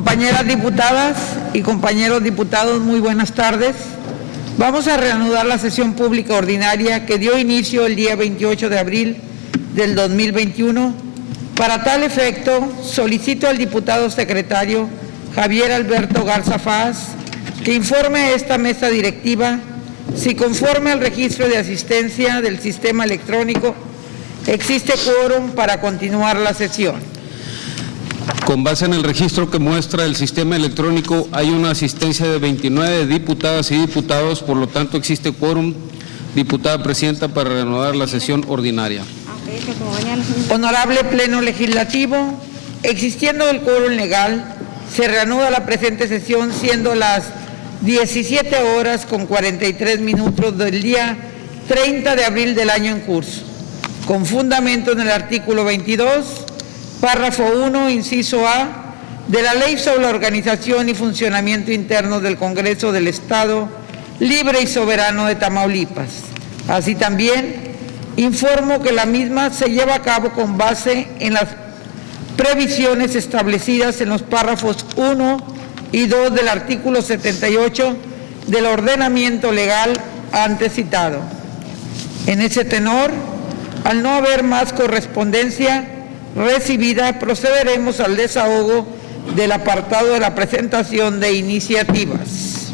Compañeras diputadas y compañeros diputados, muy buenas tardes. Vamos a reanudar la sesión pública ordinaria que dio inicio el día 28 de abril del 2021. Para tal efecto, solicito al diputado secretario Javier Alberto Garza Faz que informe a esta mesa directiva si, conforme al registro de asistencia del sistema electrónico, existe quórum para continuar la sesión. Con base en el registro que muestra el sistema electrónico, hay una asistencia de 29 diputadas y diputados, por lo tanto existe quórum. Diputada Presidenta, para reanudar la sesión ordinaria. Honorable Pleno Legislativo, existiendo el quórum legal, se reanuda la presente sesión siendo las 17:43 del día 30 de abril del año en curso, con fundamento en el artículo 22, párrafo 1, inciso A, de la Ley sobre la Organización y Funcionamiento Interno del Congreso del Estado Libre y Soberano de Tamaulipas. Así también informo que la misma se lleva a cabo con base en las previsiones establecidas en los párrafos 1 y 2 del artículo 78 del ordenamiento legal antes citado. En ese tenor, al no haber más correspondencia recibida, procederemos al desahogo del apartado de la presentación de iniciativas.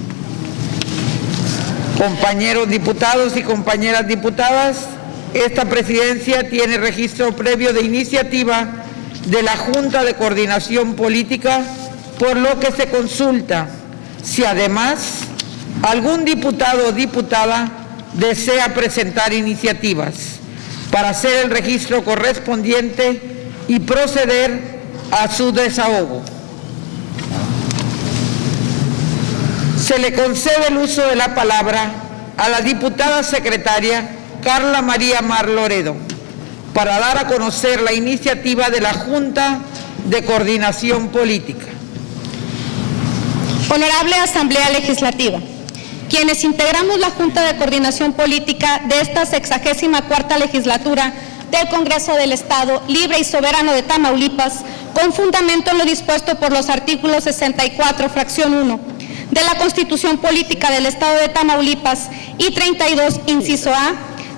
Compañeros diputados y compañeras diputadas, esta presidencia tiene registro previo de iniciativa de la Junta de Coordinación Política, por lo que se consulta si además algún diputado o diputada desea presentar iniciativas para hacer el registro correspondiente y proceder a su desahogo. Se le concede el uso de la palabra a la diputada secretaria Carla María Mar Loredo para dar a conocer la iniciativa de la Junta de Coordinación Política. Honorable Asamblea Legislativa, quienes integramos la Junta de Coordinación Política de esta 64ª legislatura del Congreso del Estado Libre y Soberano de Tamaulipas, con fundamento en lo dispuesto por los artículos 64, fracción 1, de la Constitución Política del Estado de Tamaulipas y 32, inciso A,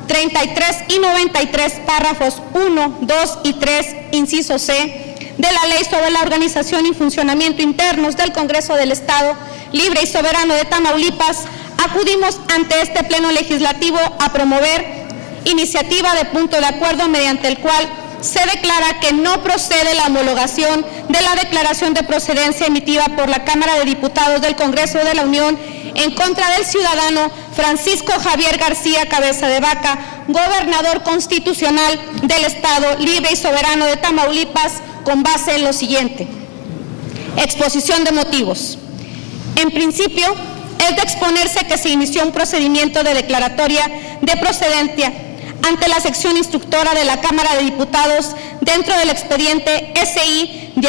33 y 93, párrafos 1, 2 y 3, inciso C, de la Ley sobre la Organización y Funcionamiento Internos del Congreso del Estado Libre y Soberano de Tamaulipas, acudimos ante este Pleno Legislativo a promover iniciativa de punto de acuerdo mediante el cual se declara que no procede la homologación de la declaración de procedencia emitida por la Cámara de Diputados del Congreso de la Unión en contra del ciudadano Francisco Javier García Cabeza de Vaca, gobernador constitucional del Estado Libre y Soberano de Tamaulipas, con base en lo siguiente. Exposición de motivos. En principio, es de exponerse que se inició un procedimiento de declaratoria de procedencia ante la sección instructora de la Cámara de Diputados dentro del expediente SI/LX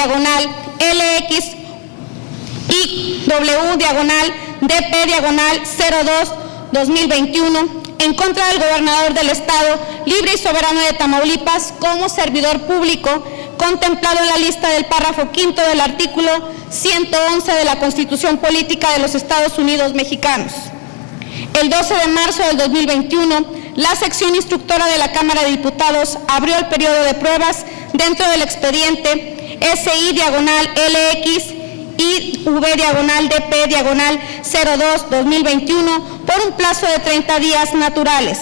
y W/DP/02-2021 en contra del gobernador del Estado Libre y Soberano de Tamaulipas como servidor público contemplado en la lista del párrafo quinto del artículo 111 de la Constitución Política de los Estados Unidos Mexicanos. El 12 de marzo del 2021, la sección instructora de la Cámara de Diputados abrió el periodo de pruebas dentro del expediente SI/LX y V/DP/02-2021 por un plazo de 30 días naturales.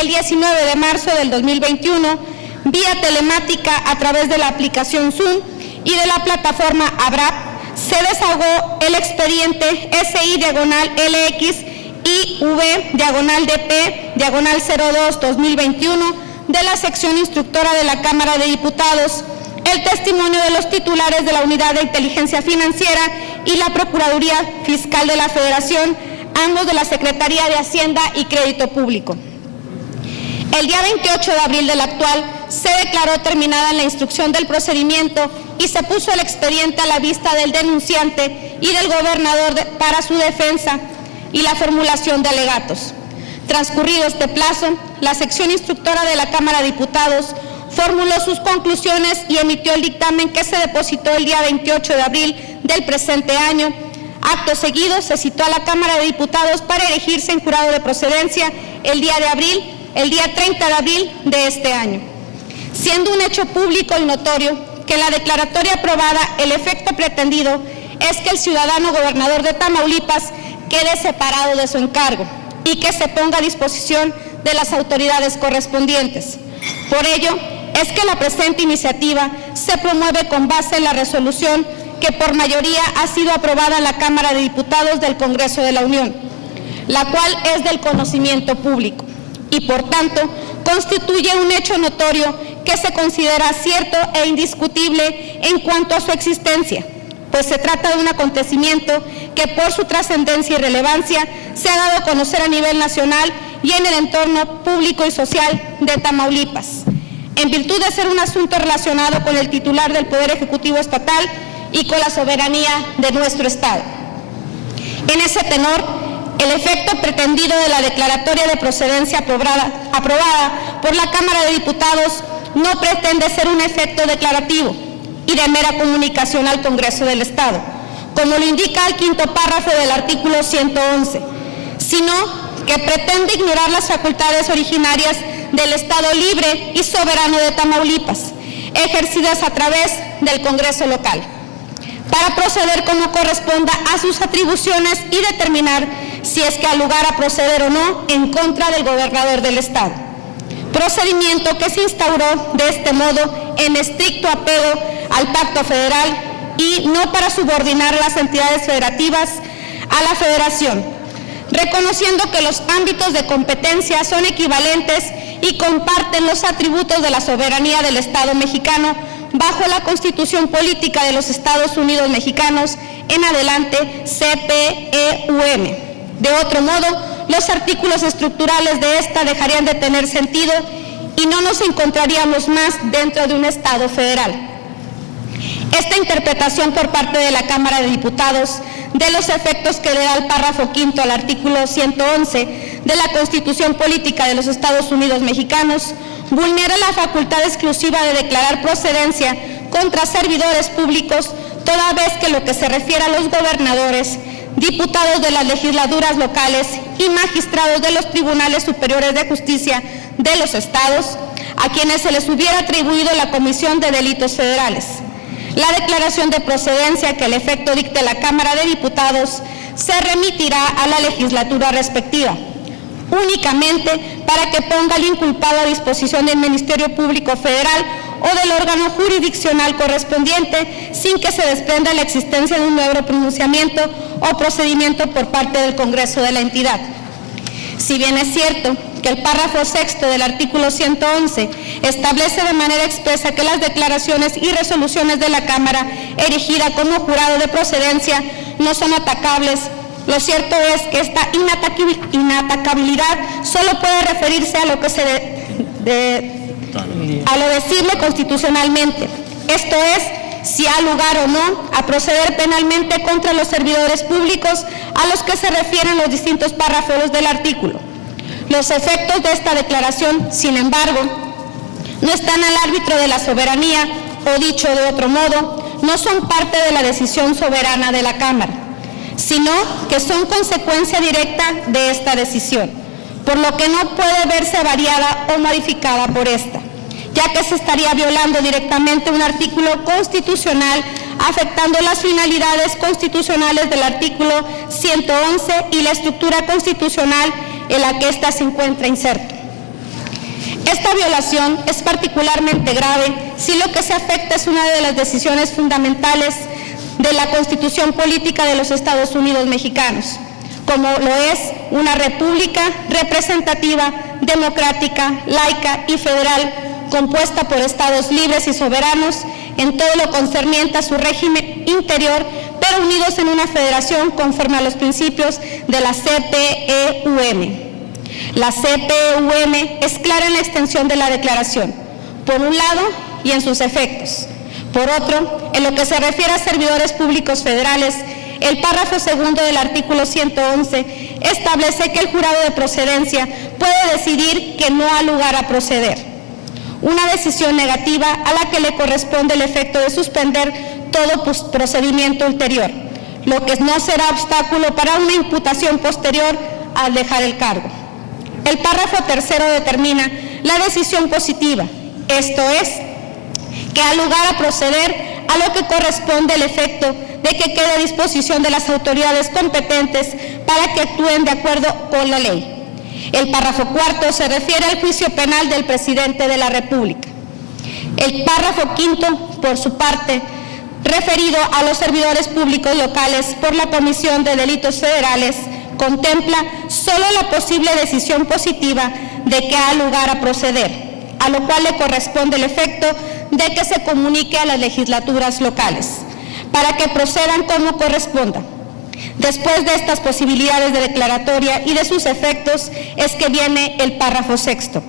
El 19 de marzo del 2021, vía telemática a través de la aplicación Zoom y de la plataforma ABRAP, se desahogó el expediente SI/LX y V/DP/02-2021 de la sección instructora de la Cámara de Diputados, el testimonio de los titulares de la Unidad de Inteligencia Financiera y la Procuraduría Fiscal de la Federación, ambos de la Secretaría de Hacienda y Crédito Público. El día 28 de abril del actual se declaró terminada la instrucción del procedimiento y se puso el expediente a la vista del denunciante y del gobernador para su defensa y la formulación de alegatos. Transcurrido este plazo, la sección instructora de la Cámara de Diputados formuló sus conclusiones y emitió el dictamen que se depositó el día 28 de abril del presente año. Acto seguido, se citó a la Cámara de Diputados para elegirse en jurado de procedencia el día 30 de abril de este año. Siendo un hecho público y notorio que en la declaratoria aprobada el efecto pretendido es que el ciudadano gobernador de Tamaulipas quede separado de su encargo y que se ponga a disposición de las autoridades correspondientes. Por ello, es que la presente iniciativa se promueve con base en la resolución que por mayoría ha sido aprobada en la Cámara de Diputados del Congreso de la Unión, la cual es del conocimiento público y, por tanto, constituye un hecho notorio que se considera cierto e indiscutible en cuanto a su existencia, pues se trata de un acontecimiento que por su trascendencia y relevancia se ha dado a conocer a nivel nacional y en el entorno público y social de Tamaulipas, en virtud de ser un asunto relacionado con el titular del Poder Ejecutivo Estatal y con la soberanía de nuestro Estado. En ese tenor, el efecto pretendido de la declaratoria de procedencia aprobada por la Cámara de Diputados no pretende ser un efecto declarativo y de mera comunicación al Congreso del Estado, como lo indica el quinto párrafo del artículo 111, sino que pretende ignorar las facultades originarias del Estado libre y soberano de Tamaulipas, ejercidas a través del Congreso local, para proceder como corresponda a sus atribuciones y determinar si es que ha lugar a proceder o no en contra del gobernador del Estado. Procedimiento que se instauró de este modo en estricto apego al Pacto Federal y no para subordinar las entidades federativas a la Federación, reconociendo que los ámbitos de competencia son equivalentes y comparten los atributos de la soberanía del Estado mexicano bajo la Constitución Política de los Estados Unidos Mexicanos, en adelante CPEUM. De otro modo, los artículos estructurales de esta dejarían de tener sentido y no nos encontraríamos más dentro de un Estado federal. Esta interpretación por parte de la Cámara de Diputados de los efectos que le da el párrafo quinto al artículo 111 de la Constitución Política de los Estados Unidos Mexicanos vulnera la facultad exclusiva de declarar procedencia contra servidores públicos, toda vez que lo que se refiere a los gobernadores, diputados de las legislaturas locales y magistrados de los tribunales superiores de justicia de los estados, a quienes se les hubiera atribuido la comisión de delitos federales. La declaración de procedencia que el efecto dicte la Cámara de Diputados se remitirá a la legislatura respectiva, únicamente para que ponga al inculpado a disposición del Ministerio Público Federal o del órgano jurisdiccional correspondiente, sin que se desprenda la existencia de un nuevo pronunciamiento o procedimiento por parte del Congreso de la entidad. Si bien es cierto que el párrafo sexto del artículo 111 establece de manera expresa que las declaraciones y resoluciones de la Cámara erigida como jurado de procedencia no son atacables, lo cierto es que esta inatacabilidad solo puede referirse a lo que a lo decible constitucionalmente, esto es, si ha lugar o no a proceder penalmente contra los servidores públicos a los que se refieren los distintos párrafos del artículo. Los efectos de esta declaración, sin embargo, no están al árbitro de la soberanía, o dicho de otro modo, no son parte de la decisión soberana de la Cámara, sino que son consecuencia directa de esta decisión, por lo que no puede verse variada o modificada por esta, ya que se estaría violando directamente un artículo constitucional, afectando las finalidades constitucionales del artículo 111 y la estructura constitucional en la que ésta se encuentra inserta. Esta violación es particularmente grave si lo que se afecta es una de las decisiones fundamentales de la Constitución Política de los Estados Unidos Mexicanos, como lo es una república representativa, democrática, laica y federal, compuesta por estados libres y soberanos en todo lo concerniente a su régimen interior, pero unidos en una federación conforme a los principios de la CPEUM. La CPEUM es clara en la extensión de la declaración, por un lado, y en sus efectos. Por otro, en lo que se refiere a servidores públicos federales, el párrafo segundo del artículo 111 establece que el jurado de procedencia puede decidir que no ha lugar a proceder. una decisión negativa a la que le corresponde el efecto de suspender todo procedimiento ulterior, lo que no será obstáculo para una imputación posterior al dejar el cargo. El párrafo tercero determina la decisión positiva, esto es, que al lugar a proceder a lo que corresponde el efecto de que quede a disposición de las autoridades competentes para que actúen de acuerdo con la ley. El párrafo cuarto se refiere al juicio penal del presidente de la República. El párrafo quinto, por su parte, referido a los servidores públicos locales por la Comisión de Delitos Federales, contempla solo la posible decisión positiva de que ha lugar a proceder, a lo cual le corresponde el efecto de que se comunique a las legislaturas locales, para que procedan como corresponda. Después de estas posibilidades de declaratoria y de sus efectos es que viene el párrafo sexto,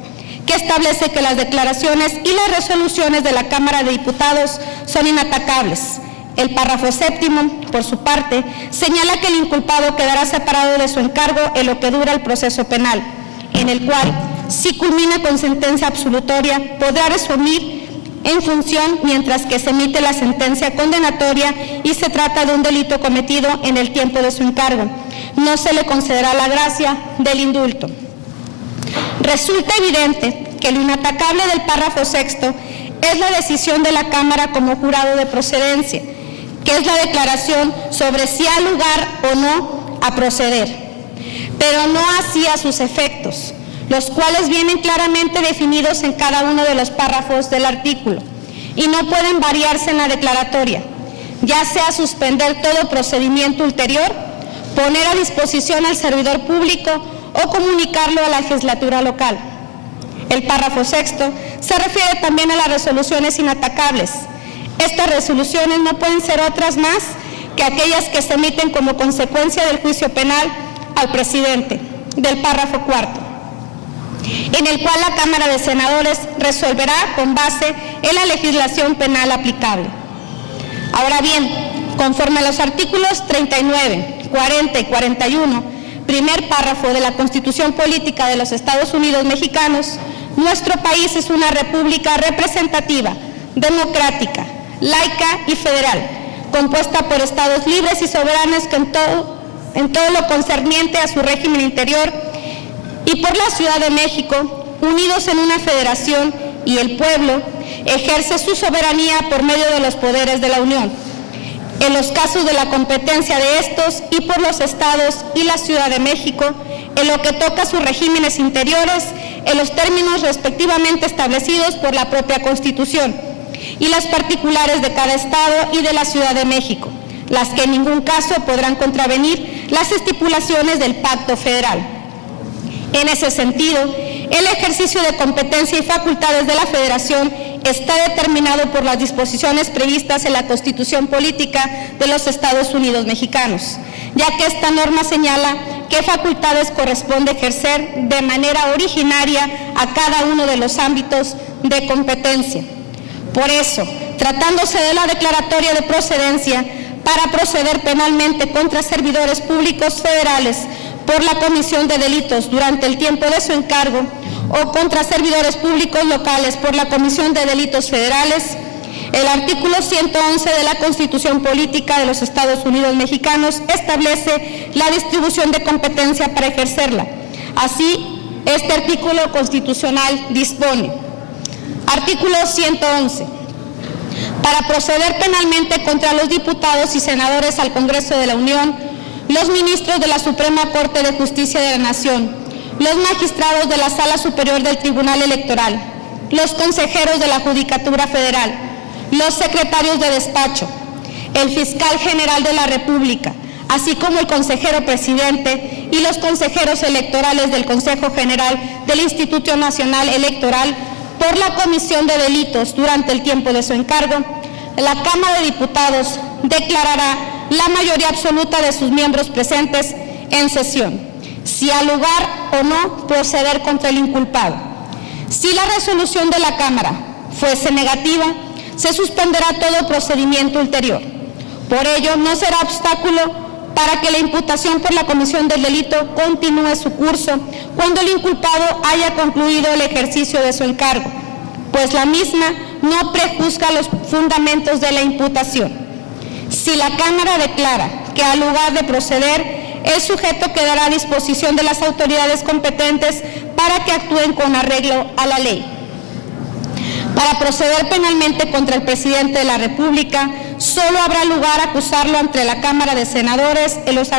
que establece que las declaraciones y las resoluciones de la Cámara de Diputados son inatacables. El párrafo séptimo, por su parte, señala que el inculpado quedará separado de su encargo en lo que dura el proceso penal, en el cual, si culmina con sentencia absolutoria, podrá resumir en función mientras que se emite la sentencia condenatoria y se trata de un delito cometido en el tiempo de su encargo. No se le concederá la gracia del indulto. Resulta evidente que lo inatacable del párrafo sexto es la decisión de la Cámara como jurado de procedencia, que es la declaración sobre si ha lugar o no a proceder, pero no así a sus efectos, los cuales vienen claramente definidos en cada uno de los párrafos del artículo y no pueden variarse en la declaratoria, ya sea suspender todo procedimiento ulterior, poner a disposición al servidor público o comunicarlo a la legislatura local. El párrafo sexto se refiere también a las resoluciones inatacables. Estas resoluciones no pueden ser otras más que aquellas que se emiten como consecuencia del juicio penal al presidente, del párrafo cuarto, en el cual la Cámara de Senadores resolverá con base en la legislación penal aplicable. Ahora bien, conforme a los artículos 39, 40 y 41, primer párrafo de la Constitución Política de los Estados Unidos Mexicanos, nuestro país es una república representativa, democrática, laica y federal, compuesta por estados libres y soberanos que en todo lo concerniente a su régimen interior y por la Ciudad de México, unidos en una federación, y el pueblo ejerce su soberanía por medio de los poderes de la Unión, en los casos de la competencia de estos y por los estados y la Ciudad de México, en lo que toca a sus regímenes interiores, en los términos respectivamente establecidos por la propia Constitución, y las particulares de cada estado y de la Ciudad de México, las que en ningún caso podrán contravenir las estipulaciones del Pacto Federal. En ese sentido, el ejercicio de competencia y facultades de la Federación está determinado por las disposiciones previstas en la Constitución Política de los Estados Unidos Mexicanos, ya que esta norma señala qué facultades corresponde ejercer de manera originaria a cada uno de los ámbitos de competencia. Por eso, tratándose de la declaratoria de procedencia para proceder penalmente contra servidores públicos federales por la comisión de delitos durante el tiempo de su encargo o contra servidores públicos locales por la comisión de delitos federales, el artículo 111 de la Constitución Política de los Estados Unidos Mexicanos establece la distribución de competencia para ejercerla. Así, este artículo constitucional dispone. Artículo 111. Para proceder penalmente contra los diputados y senadores al Congreso de la Unión, los ministros de la Suprema Corte de Justicia de la Nación, los magistrados de la Sala Superior del Tribunal Electoral, los consejeros de la Judicatura Federal, los secretarios de despacho, el fiscal general de la República, así como el consejero presidente y los consejeros electorales del Consejo General del Instituto Nacional Electoral por la comisión de delitos durante el tiempo de su encargo, la Cámara de Diputados declarará la mayoría absoluta de sus miembros presentes en sesión, si al lugar o no proceder contra el inculpado. Si la resolución de la Cámara fuese negativa, se suspenderá todo procedimiento ulterior. Por ello, no será obstáculo para que la imputación por la comisión del delito continúe su curso cuando el inculpado haya concluido el ejercicio de su encargo, pues la misma no prejuzga los fundamentos de la imputación. Si la Cámara declara que al lugar de proceder, el sujeto quedará a disposición de las autoridades competentes para que actúen con arreglo a la ley. Para proceder penalmente contra el presidente de la República, solo habrá lugar a acusarlo ante la Cámara de Senadores en los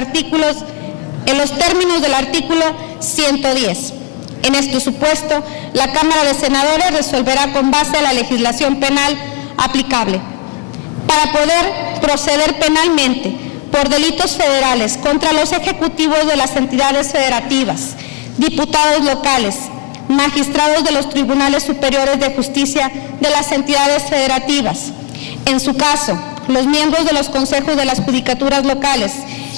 términos del artículo 110. En este supuesto, la Cámara de Senadores resolverá con base a la legislación penal aplicable. Para poder proceder penalmente por delitos federales contra los ejecutivos de las entidades federativas, diputados locales, magistrados de los tribunales superiores de justicia de las entidades federativas, en su caso, los miembros de los consejos de las judicaturas locales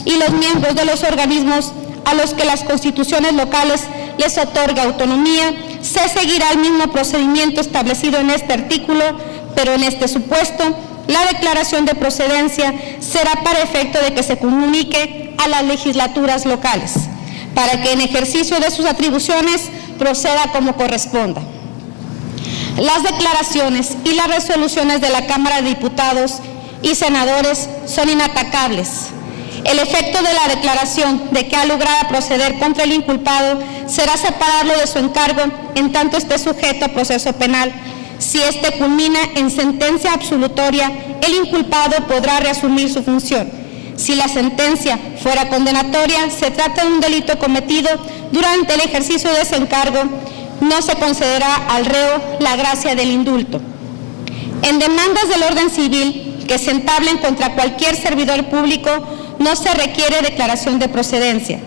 y los miembros de los organismos a los que las constituciones locales les otorga autonomía, se seguirá el mismo procedimiento establecido en este artículo, pero en este supuesto, la declaración de procedencia será para efecto de que se comunique a las legislaturas locales, para que en ejercicio de sus atribuciones proceda como corresponda. Las declaraciones y las resoluciones de la Cámara de Diputados y Senadores son inatacables. El efecto de la declaración de que ha logrado proceder contra el inculpado será separarlo de su encargo en tanto esté sujeto a proceso penal. Si éste culmina en sentencia absolutoria, el inculpado podrá reasumir su función. Si la sentencia fuera condenatoria, se trata de un delito cometido durante el ejercicio de ese encargo, no se concederá al reo la gracia del indulto. En demandas del orden civil que se entablen contra cualquier servidor público, no se requiere declaración de procedencia.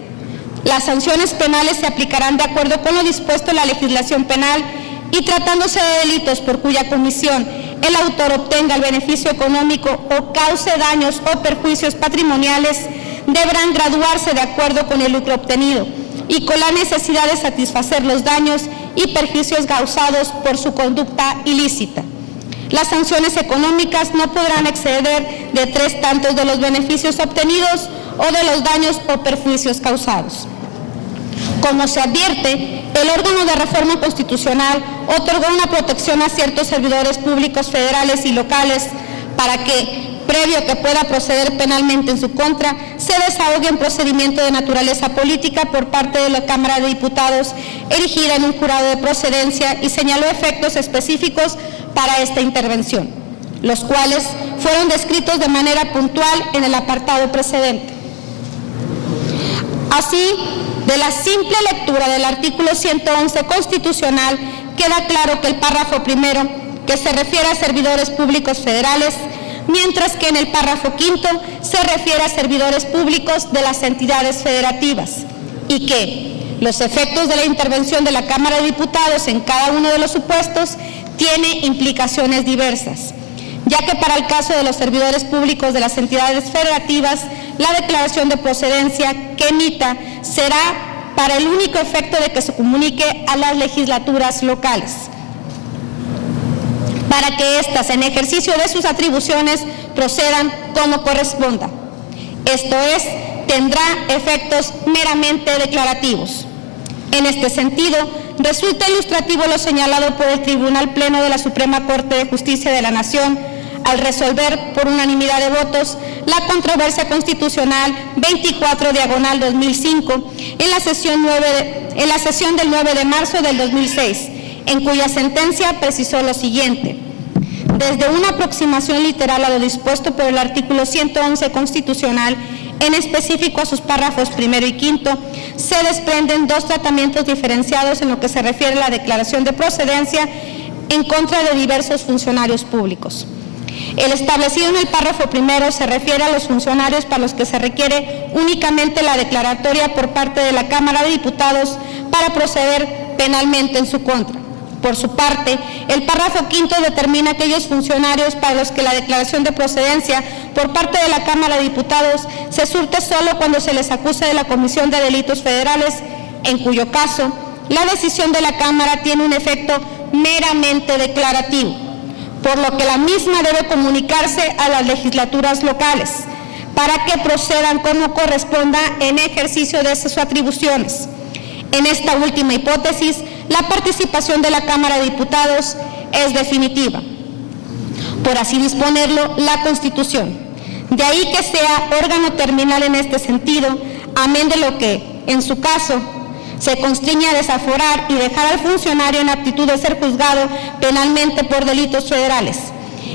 Las sanciones penales se aplicarán de acuerdo con lo dispuesto en la legislación penal y tratándose de delitos por cuya comisión el autor obtenga el beneficio económico o cause daños o perjuicios patrimoniales, deberán graduarse de acuerdo con el lucro obtenido y con la necesidad de satisfacer los daños y perjuicios causados por su conducta ilícita. Las sanciones económicas no podrán exceder de 3 tantos de los beneficios obtenidos o de los daños o perjuicios causados. Como se advierte, el órgano de reforma constitucional otorgó una protección a ciertos servidores públicos federales y locales para que, previo que pueda proceder penalmente en su contra, se desahogue en procedimiento de naturaleza política por parte de la Cámara de Diputados, erigida en un jurado de procedencia, y señaló efectos específicos para esta intervención, los cuales fueron descritos de manera puntual en el apartado precedente. Así, de la simple lectura del artículo 111 constitucional, queda claro que el párrafo primero, que se refiere a servidores públicos federales, mientras que en el párrafo quinto se refiere a servidores públicos de las entidades federativas, y que los efectos de la intervención de la Cámara de Diputados en cada uno de los supuestos tiene implicaciones diversas, ya que para el caso de los servidores públicos de las entidades federativas, la declaración de procedencia que emita será para el único efecto de que se comunique a las legislaturas locales, para que éstas, en ejercicio de sus atribuciones, procedan como corresponda. Esto es, tendrá efectos meramente declarativos. En este sentido, resulta ilustrativo lo señalado por el Tribunal Pleno de la Suprema Corte de Justicia de la Nación al resolver por unanimidad de votos la controversia constitucional 24/2005 en la sesión del 9 de marzo del 2006, en cuya sentencia precisó lo siguiente: desde una aproximación literal a lo dispuesto por el artículo 111 constitucional, en específico a sus párrafos primero y quinto, se desprenden 2 tratamientos diferenciados en lo que se refiere a la declaración de procedencia en contra de diversos funcionarios públicos. El establecido en el párrafo primero se refiere a los funcionarios para los que se requiere únicamente la declaratoria por parte de la Cámara de Diputados para proceder penalmente en su contra. Por su parte, el párrafo quinto determina aquellos funcionarios para los que la declaración de procedencia por parte de la Cámara de Diputados se surte solo cuando se les acuse de la comisión de delitos federales, en cuyo caso la decisión de la Cámara tiene un efecto meramente declarativo, por lo que la misma debe comunicarse a las legislaturas locales para que procedan como corresponda en ejercicio de sus atribuciones. En esta última hipótesis, la participación de la Cámara de Diputados es definitiva, por así disponerlo la Constitución. De ahí que sea órgano terminal en este sentido, amén de lo que, en su caso, se constriña a desaforar y dejar al funcionario en aptitud de ser juzgado penalmente por delitos federales,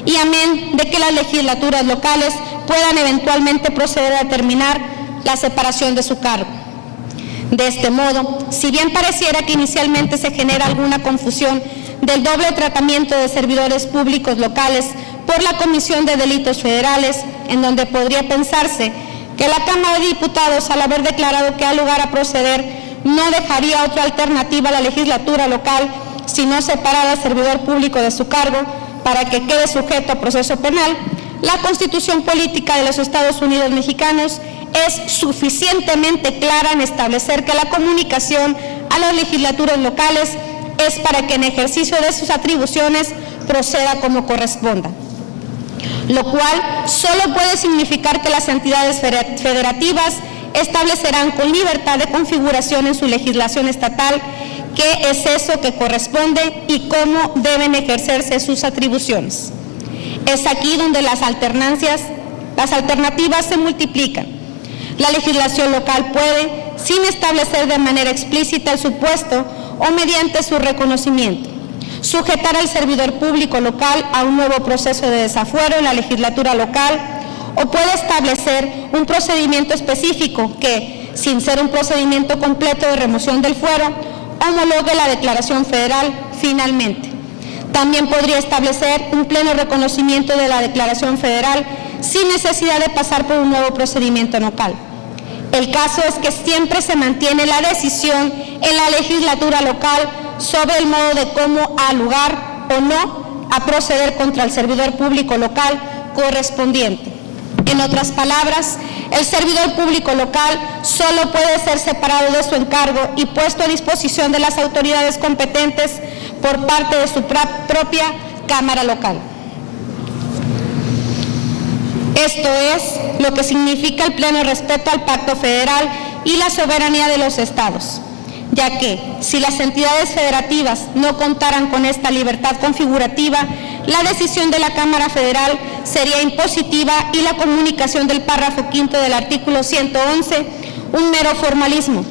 y amén de que las legislaturas locales puedan eventualmente proceder a determinar la separación de su cargo. De este modo, si bien pareciera que inicialmente se genera alguna confusión del doble tratamiento de servidores públicos locales por la Comisión de Delitos Federales, en donde podría pensarse que la Cámara de Diputados, al haber declarado que ha lugar a proceder, no dejaría otra alternativa a la legislatura local sino separar al servidor público de su cargo para que quede sujeto a proceso penal, la Constitución Política de los Estados Unidos Mexicanos es suficientemente clara en establecer que la comunicación a las legislaturas locales es para que en ejercicio de sus atribuciones proceda como corresponda, lo cual solo puede significar que las entidades federativas establecerán con libertad de configuración en su legislación estatal qué es eso que corresponde y cómo deben ejercerse sus atribuciones. Es aquí donde las alternativas se multiplican. La legislación local puede, sin establecer de manera explícita el supuesto o mediante su reconocimiento, sujetar al servidor público local a un nuevo proceso de desafuero en la legislatura local, o puede establecer un procedimiento específico que, sin ser un procedimiento completo de remoción del fuero, homologue la declaración federal finalmente. También podría establecer un pleno reconocimiento de la declaración federal sin necesidad de pasar por un nuevo procedimiento local. El caso es que siempre se mantiene la decisión en la legislatura local sobre el modo de cómo a lugar o no a proceder contra el servidor público local correspondiente. En otras palabras, el servidor público local solo puede ser separado de su encargo y puesto a disposición de las autoridades competentes por parte de su propia Cámara local. Esto es lo que significa el pleno respeto al Pacto Federal y la soberanía de los estados, ya que si las entidades federativas no contaran con esta libertad configurativa, la decisión de la Cámara Federal sería impositiva y la comunicación del párrafo quinto del artículo 111 un mero formalismo,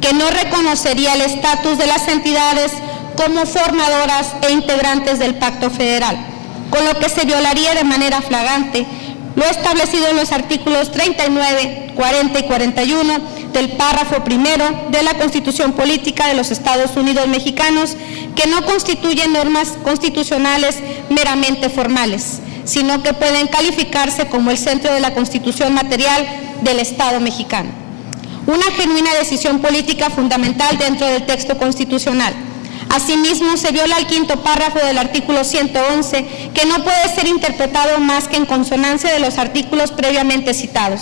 que no reconocería el estatus de las entidades como formadoras e integrantes del Pacto Federal, con lo que se violaría de manera flagrante lo establecido en los artículos 39, 40 y 41 del párrafo primero de la Constitución Política de los Estados Unidos Mexicanos, que no constituyen normas constitucionales meramente formales, sino que pueden calificarse como el centro de la Constitución material del Estado mexicano. Una genuina decisión política fundamental dentro del texto constitucional. Asimismo, se viola el quinto párrafo del artículo 111, que no puede ser interpretado más que en consonancia de los artículos previamente citados,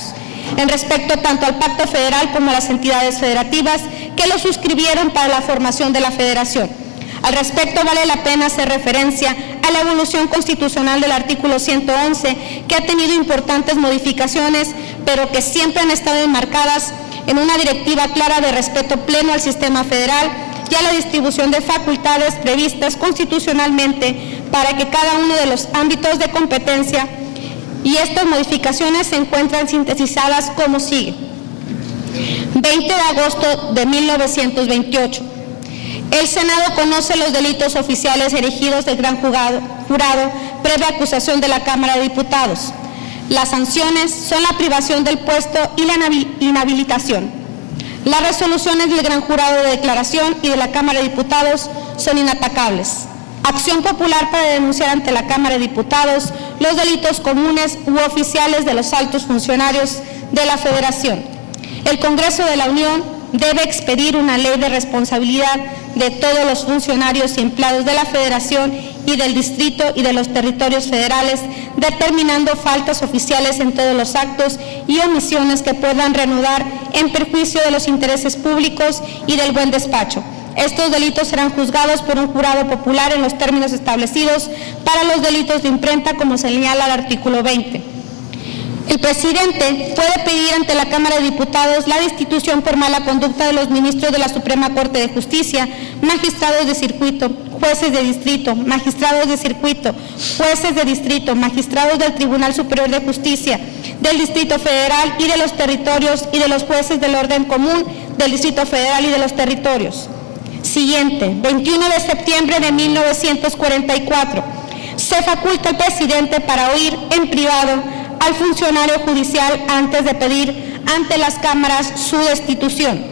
en respecto tanto al Pacto Federal como a las entidades federativas que lo suscribieron para la formación de la Federación. Al respecto, vale la pena hacer referencia a la evolución constitucional del artículo 111, que ha tenido importantes modificaciones, pero que siempre han estado enmarcadas en una directiva clara de respeto pleno al sistema federal y a la distribución de facultades previstas constitucionalmente para que cada uno de los ámbitos de competencia, y estas modificaciones se encuentran sintetizadas como sigue. 20 de agosto de 1928. El Senado conoce los delitos oficiales erigidos del gran jurado previa acusación de la Cámara de Diputados. Las sanciones son la privación del puesto y la inhabilitación. Las resoluciones del Gran Jurado de Declaración y de la Cámara de Diputados son inatacables. Acción popular para denunciar ante la Cámara de Diputados los delitos comunes u oficiales de los altos funcionarios de la Federación. El Congreso de la Unión debe expedir una ley de responsabilidad de todos los funcionarios y empleados de la Federación y del Distrito y de los territorios federales, determinando faltas oficiales en todos los actos y omisiones que puedan reanudar en perjuicio de los intereses públicos y del buen despacho. Estos delitos serán juzgados por un jurado popular en los términos establecidos para los delitos de imprenta, como señala el artículo 20. El presidente puede pedir ante la Cámara de Diputados la destitución por mala conducta de los ministros de la Suprema Corte de Justicia, magistrados de circuito, jueces de distrito, magistrados de circuito, jueces de distrito, magistrados del Tribunal Superior de Justicia, del Distrito Federal y de los territorios y de los jueces del orden común del Distrito Federal y de los territorios. Siguiente, 21 de septiembre de 1944. Se faculta al presidente para oír en privado al funcionario judicial antes de pedir ante las cámaras su destitución.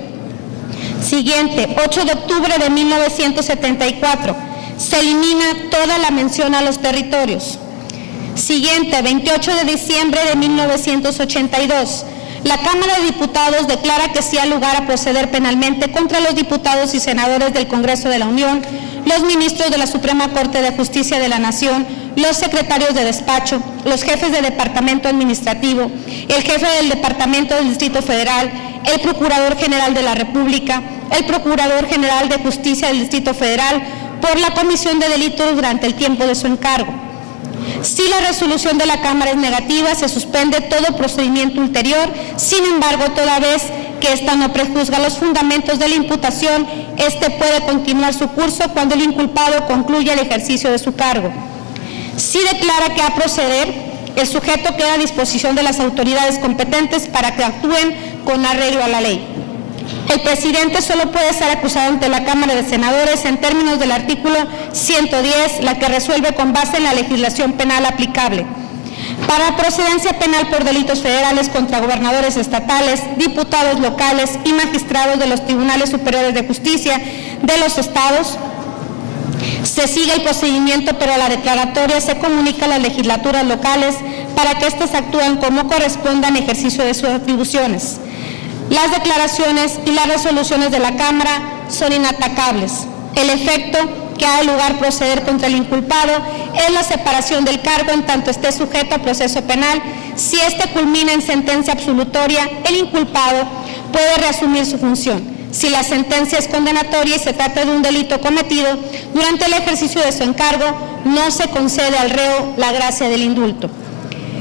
Siguiente, 8 de octubre de 1974. Se elimina toda la mención a los territorios. Siguiente, 28 de diciembre de 1982. La Cámara de Diputados declara que sí hay lugar a proceder penalmente contra los diputados y senadores del Congreso de la Unión, los ministros de la Suprema Corte de Justicia de la Nación, los secretarios de despacho, los jefes de departamento administrativo, el jefe del Departamento del Distrito Federal, el Procurador General de la República, el Procurador General de Justicia del Distrito Federal, por la comisión de delitos durante el tiempo de su encargo. Si la resolución de la Cámara es negativa, se suspende todo procedimiento ulterior. Sin embargo, toda vez que ésta no prejuzga los fundamentos de la imputación, éste puede continuar su curso cuando el inculpado concluya el ejercicio de su cargo. Si declara que ha proceder, el sujeto queda a disposición de las autoridades competentes para que actúen con arreglo a la ley. El presidente solo puede ser acusado ante la Cámara de Senadores en términos del artículo 110, la que resuelve con base en la legislación penal aplicable. Para procedencia penal por delitos federales contra gobernadores estatales, diputados locales y magistrados de los tribunales superiores de justicia de los estados, se sigue el procedimiento, pero la declaratoria se comunica a las legislaturas locales para que éstas actúen como corresponda en ejercicio de sus atribuciones. Las declaraciones y las resoluciones de la Cámara son inatacables. El efecto que ha de lugar proceder contra el inculpado es la separación del cargo en tanto esté sujeto a proceso penal. Si éste culmina en sentencia absolutoria, el inculpado puede reasumir su función. Si la sentencia es condenatoria y se trata de un delito cometido durante el ejercicio de su encargo, no se concede al reo la gracia del indulto.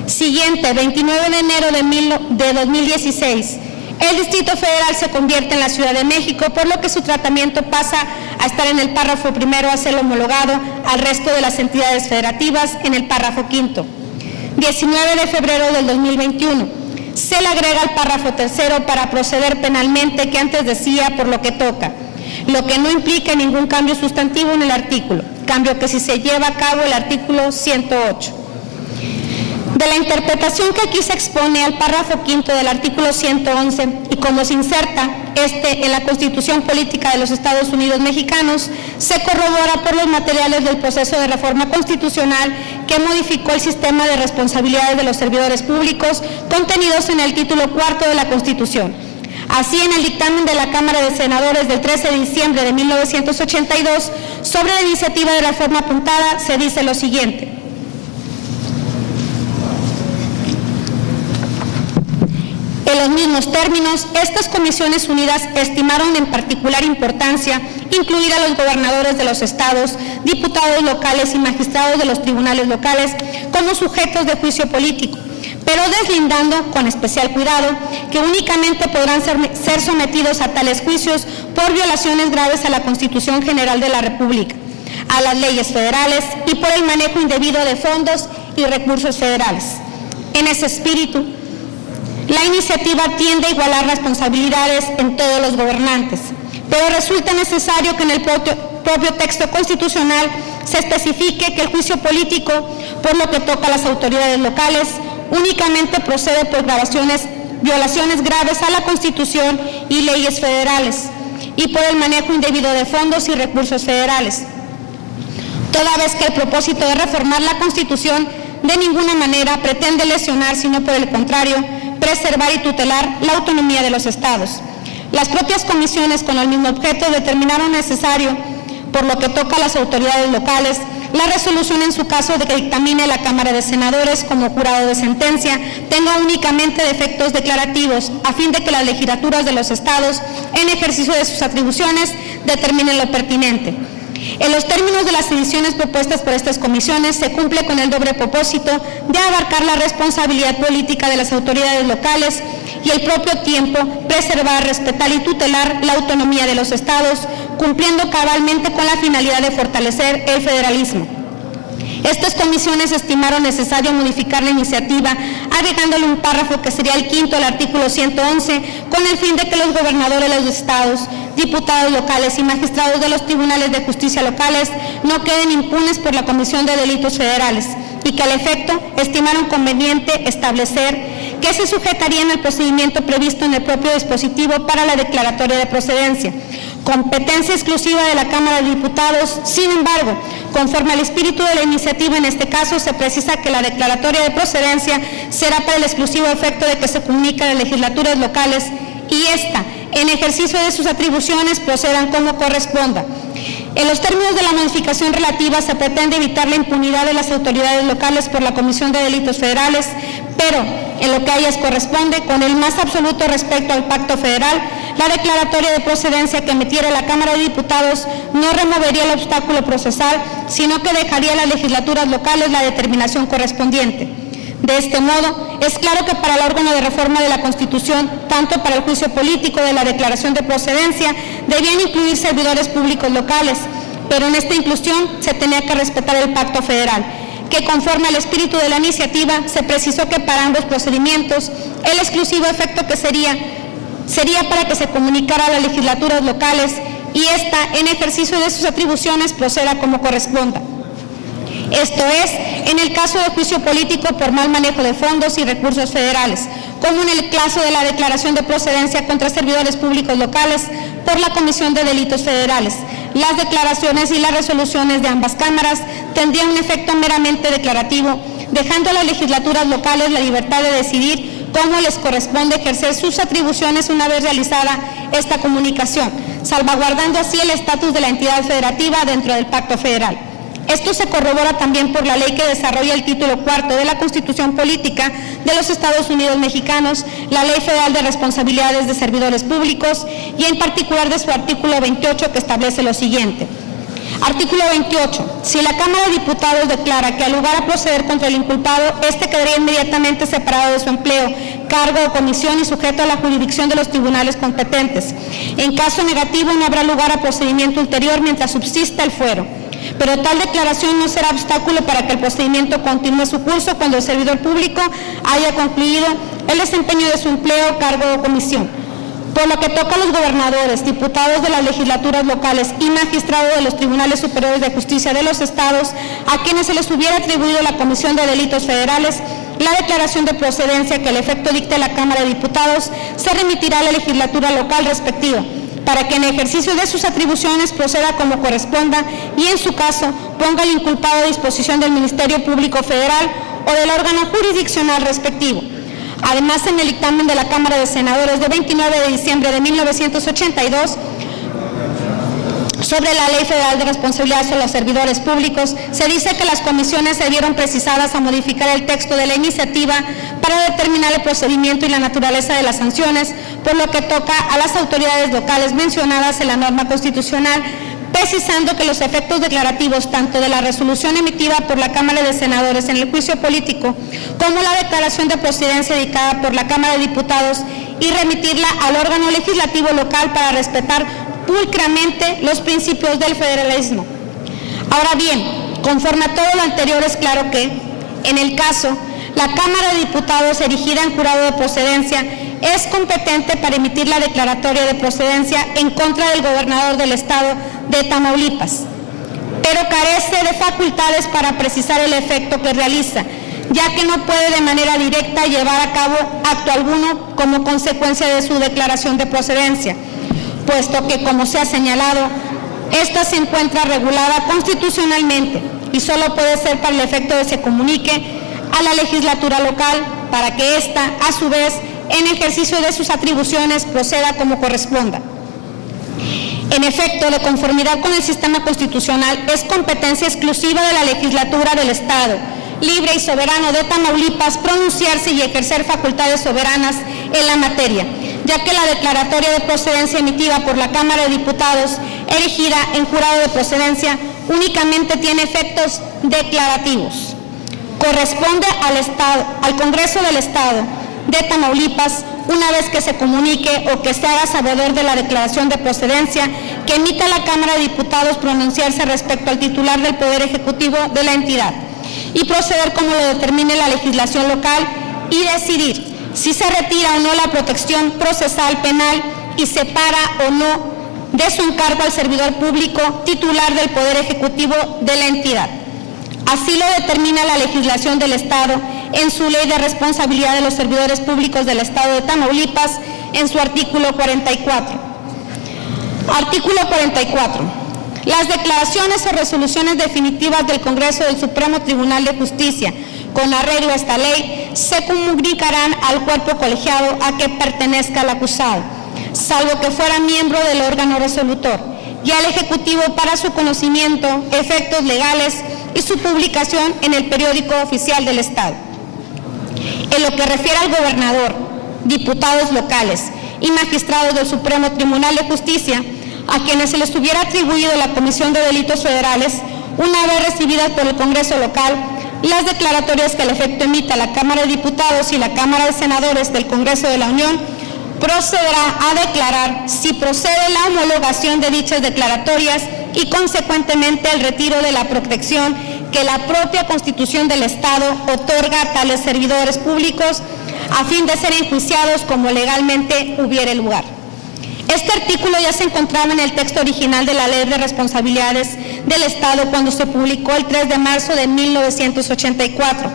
Siguiente, 29 de enero de 2016. El Distrito Federal se convierte en la Ciudad de México, por lo que su tratamiento pasa a estar en el párrafo primero, a ser homologado al resto de las entidades federativas en el párrafo quinto. 19 de febrero del 2021. Se le agrega el párrafo tercero para proceder penalmente, que antes decía por lo que toca, lo que no implica ningún cambio sustantivo en el artículo, cambio que si se lleva a cabo el artículo 108. De la interpretación que aquí se expone al párrafo quinto del artículo 111 y como se inserta en la Constitución Política de los Estados Unidos Mexicanos, se corrobora por los materiales del proceso de reforma constitucional que modificó el sistema de responsabilidades de los servidores públicos contenidos en el título cuarto de la Constitución. Así, en el dictamen de la Cámara de Senadores del 13 de diciembre de 1982 sobre la iniciativa de reforma apuntada, se dice lo siguiente: en los mismos términos, estas comisiones unidas estimaron en particular importancia incluir a los gobernadores de los estados, diputados locales y magistrados de los tribunales locales como sujetos de juicio político, pero deslindando con especial cuidado que únicamente podrán ser sometidos a tales juicios por violaciones graves a la Constitución General de la República, a las leyes federales y por el manejo indebido de fondos y recursos federales. En ese espíritu, la iniciativa tiende a igualar responsabilidades en todos los gobernantes, pero resulta necesario que en el propio texto constitucional se especifique que el juicio político, por lo que toca a las autoridades locales, únicamente procede por violaciones graves a la Constitución y leyes federales y por el manejo indebido de fondos y recursos federales, toda vez que el propósito de reformar la Constitución de ninguna manera pretende lesionar, sino por el contrario, preservar y tutelar la autonomía de los estados. Las propias comisiones con el mismo objeto determinaron necesario, por lo que toca a las autoridades locales, la resolución en su caso de que dictamine la Cámara de Senadores como jurado de sentencia tenga únicamente defectos declarativos, a fin de que las legislaturas de los estados, en ejercicio de sus atribuciones, determinen lo pertinente. En los términos de las ediciones propuestas por estas comisiones, se cumple con el doble propósito de abarcar la responsabilidad política de las autoridades locales y al propio tiempo preservar, respetar y tutelar la autonomía de los estados, cumpliendo cabalmente con la finalidad de fortalecer el federalismo. Estas comisiones estimaron necesario modificar la iniciativa, agregándole un párrafo que sería el quinto del artículo 111, con el fin de que los gobernadores de los estados, diputados locales y magistrados de los tribunales de justicia locales no queden impunes por la Comisión de Delitos Federales, y que al efecto estimaron conveniente establecer que se sujetarían al procedimiento previsto en el propio dispositivo para la declaratoria de procedencia, competencia exclusiva de la Cámara de Diputados. Sin embargo, conforme al espíritu de la iniciativa, en este caso se precisa que la declaratoria de procedencia será para el exclusivo efecto de que se comunique a las legislaturas locales y ésta, en ejercicio de sus atribuciones, procedan como corresponda. En los términos de la modificación relativa se pretende evitar la impunidad de las autoridades locales por la Comisión de Delitos Federales, pero en lo que a ellas corresponde, con el más absoluto respecto al Pacto Federal, la declaratoria de procedencia que emitiera la Cámara de Diputados no removería el obstáculo procesal, sino que dejaría a las legislaturas locales la determinación correspondiente. De este modo, es claro que para el órgano de reforma de la Constitución, tanto para el juicio político de la declaración de procedencia, debían incluir servidores públicos locales, pero en esta inclusión se tenía que respetar el Pacto Federal, que conforme al espíritu de la iniciativa se precisó que para ambos procedimientos el exclusivo efecto que sería para que se comunicara a las legislaturas locales y ésta, en ejercicio de sus atribuciones, proceda como corresponda. Esto es, en el caso de juicio político por mal manejo de fondos y recursos federales, como en el caso de la declaración de procedencia contra servidores públicos locales por la Comisión de Delitos Federales. Las declaraciones y las resoluciones de ambas cámaras tendrían un efecto meramente declarativo, dejando a las legislaturas locales la libertad de decidir cómo les corresponde ejercer sus atribuciones una vez realizada esta comunicación, salvaguardando así el estatus de la entidad federativa dentro del Pacto Federal. Esto se corrobora también por la ley que desarrolla el título cuarto de la Constitución Política de los Estados Unidos Mexicanos, la Ley Federal de Responsabilidades de Servidores Públicos y en particular de su artículo 28 que establece lo siguiente. Artículo 28. Si la Cámara de Diputados declara que al lugar a proceder contra el inculpado, este quedaría inmediatamente separado de su empleo, cargo o comisión y sujeto a la jurisdicción de los tribunales competentes. En caso negativo, no habrá lugar a procedimiento ulterior mientras subsista el fuero. Pero tal declaración no será obstáculo para que el procedimiento continúe su curso cuando el servidor público haya concluido el desempeño de su empleo, cargo o comisión. Por lo que toca a los gobernadores, diputados de las legislaturas locales y magistrados de los tribunales superiores de justicia de los estados, a quienes se les hubiera atribuido la Comisión de Delitos Federales, la declaración de procedencia que al efecto dicte la Cámara de Diputados se remitirá a la legislatura local respectiva, para que en ejercicio de sus atribuciones proceda como corresponda y en su caso ponga al inculpado a disposición del Ministerio Público Federal o del órgano jurisdiccional respectivo. Además, en el dictamen de la Cámara de Senadores de 29 de diciembre de 1982 sobre la Ley Federal de Responsabilidad sobre los Servidores Públicos, se dice que las comisiones se vieron precisadas a modificar el texto de la iniciativa para determinar el procedimiento y la naturaleza de las sanciones, por lo que toca a las autoridades locales mencionadas en la norma constitucional, precisando que los efectos declarativos tanto de la resolución emitida por la Cámara de Senadores en el juicio político como la declaración de procedencia dictada por la Cámara de Diputados y remitirla al órgano legislativo local para respetar pulcramente los principios del federalismo. Ahora bien, conforme a todo lo anterior, es claro que, en el caso, la Cámara de Diputados erigida en jurado de procedencia es competente para emitir la declaratoria de procedencia en contra del gobernador del estado de Tamaulipas, pero carece de facultades para precisar el efecto que realiza, ya que no puede de manera directa llevar a cabo acto alguno como consecuencia de su declaración de procedencia, puesto que, como se ha señalado, esta se encuentra regulada constitucionalmente y solo puede ser para el efecto de que se comunique a la legislatura local para que ésta, a su vez, en ejercicio de sus atribuciones, proceda como corresponda. En efecto, de conformidad con el sistema constitucional, es competencia exclusiva de la legislatura del Estado, libre y soberano de Tamaulipas, pronunciarse y ejercer facultades soberanas en la materia, ya que la declaratoria de procedencia emitida por la Cámara de Diputados, erigida en jurado de procedencia, únicamente tiene efectos declarativos. Corresponde al Congreso del Estado de Tamaulipas, una vez que se comunique o que se haga sabedor de la declaración de procedencia que emita la Cámara de Diputados, pronunciarse respecto al titular del Poder Ejecutivo de la entidad y proceder como lo determine la legislación local y decidir si se retira o no la protección procesal penal y separa o no de su encargo al servidor público titular del Poder Ejecutivo de la entidad. Así lo determina la legislación del Estado en su Ley de Responsabilidad de los Servidores Públicos del Estado de Tamaulipas, en su artículo 44. Artículo 44. Las declaraciones o resoluciones definitivas del Congreso del Supremo Tribunal de Justicia, con arreglo a esta ley, se comunicarán al cuerpo colegiado a que pertenezca el acusado, salvo que fuera miembro del órgano resolutor, y al Ejecutivo para su conocimiento, efectos legales y su publicación en el periódico oficial del Estado. En lo que refiere al gobernador, diputados locales y magistrados del Supremo Tribunal de Justicia, a quienes se les hubiera atribuido la Comisión de Delitos Federales, una vez recibidas por el Congreso local, las declaratorias que al efecto emita la Cámara de Diputados y la Cámara de Senadores del Congreso de la Unión, procederá a declarar si procede la homologación de dichas declaratorias y consecuentemente el retiro de la protección que la propia Constitución del Estado otorga a tales servidores públicos a fin de ser enjuiciados como legalmente hubiere lugar. Este artículo ya se encontraba en el texto original de la Ley de Responsabilidades del Estado cuando se publicó el 3 de marzo de 1984.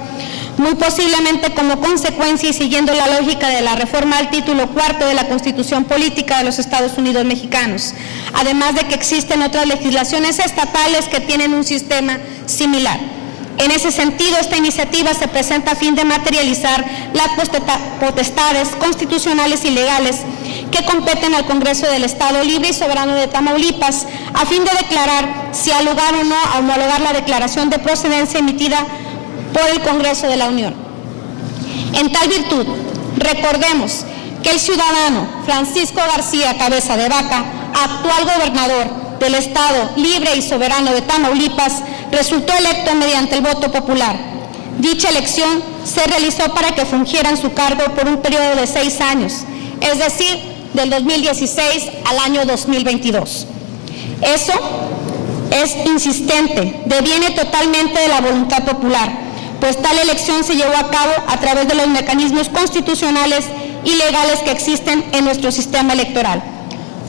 Muy posiblemente como consecuencia y siguiendo la lógica de la reforma al título cuarto de la Constitución Política de los Estados Unidos Mexicanos, además de que existen otras legislaciones estatales que tienen un sistema similar. En ese sentido, esta iniciativa se presenta a fin de materializar las potestades constitucionales y legales que competen al Congreso del Estado Libre y Soberano de Tamaulipas, a fin de declarar si ha lugar o no a homologar la declaración de procedencia emitida por el Congreso de la Unión. En tal virtud, recordemos que el ciudadano Francisco García Cabeza de Vaca, actual gobernador del Estado Libre y Soberano de Tamaulipas, resultó electo mediante el voto popular. Dicha elección se realizó para que fungiera en su cargo por un periodo de 6 años, es decir, del 2016 al año 2022. Eso es insistente, deviene totalmente de la voluntad popular, pues tal elección se llevó a cabo a través de los mecanismos constitucionales y legales que existen en nuestro sistema electoral.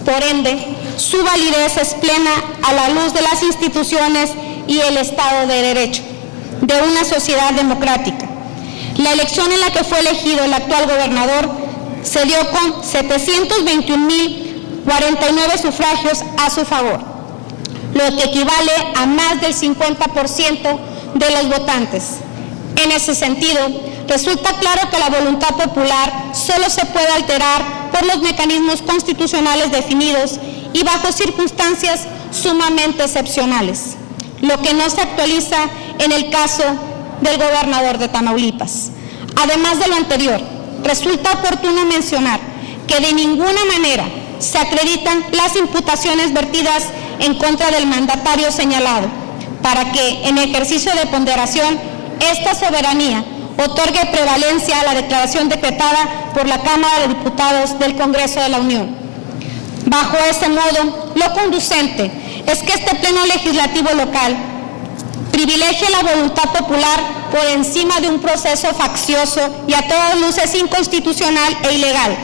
Por ende, su validez es plena a la luz de las instituciones y el Estado de Derecho de una sociedad democrática. La elección en la que fue elegido el actual gobernador se dio con 721,049 sufragios a su favor, lo que equivale a más del 50% de los votantes. En ese sentido, resulta claro que la voluntad popular solo se puede alterar por los mecanismos constitucionales definidos y bajo circunstancias sumamente excepcionales, lo que no se actualiza en el caso del gobernador de Tamaulipas. Además de lo anterior, resulta oportuno mencionar que de ninguna manera se acreditan las imputaciones vertidas en contra del mandatario señalado, para que, en ejercicio de ponderación, esta soberanía otorgue prevalencia a la declaración decretada por la Cámara de Diputados del Congreso de la Unión. Bajo ese modo, lo conducente es que este pleno legislativo local privilegie la voluntad popular por encima de un proceso faccioso y a todas luces inconstitucional e ilegal,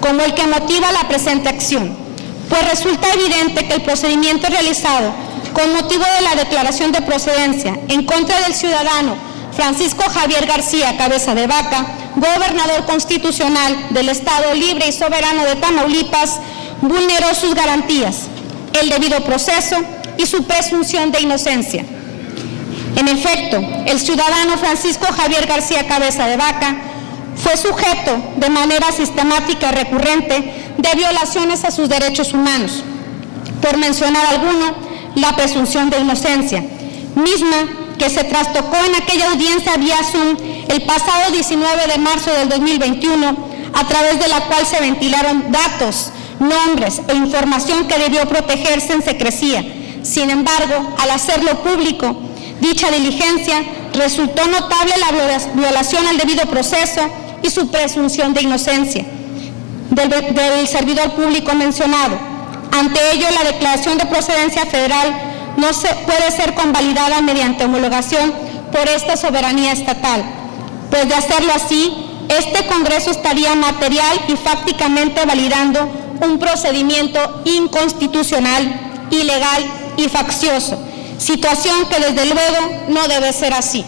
como el que motiva la presente acción, pues resulta evidente que el procedimiento realizado con motivo de la declaración de procedencia en contra del ciudadano Francisco Javier García Cabeza de Vaca, gobernador constitucional del Estado Libre y Soberano de Tamaulipas, vulneró sus garantías, el debido proceso y su presunción de inocencia. En efecto, el ciudadano Francisco Javier García Cabeza de Vaca fue sujeto de manera sistemática y recurrente de violaciones a sus derechos humanos, por mencionar alguno, la presunción de inocencia, misma que se trastocó en aquella audiencia vía Zoom el pasado 19 de marzo del 2021, a través de la cual se ventilaron datos, nombres e información que debió protegerse en secrecía. Sin embargo, al hacerlo público, dicha diligencia resultó notable la violación al debido proceso y su presunción de inocencia del servidor público mencionado. Ante ello, la declaración de procedencia federal no puede ser convalidada mediante homologación por esta soberanía estatal, pues de hacerlo así, este Congreso estaría material y fácticamente validando un procedimiento inconstitucional, ilegal y faccioso, situación que desde luego no debe ser así.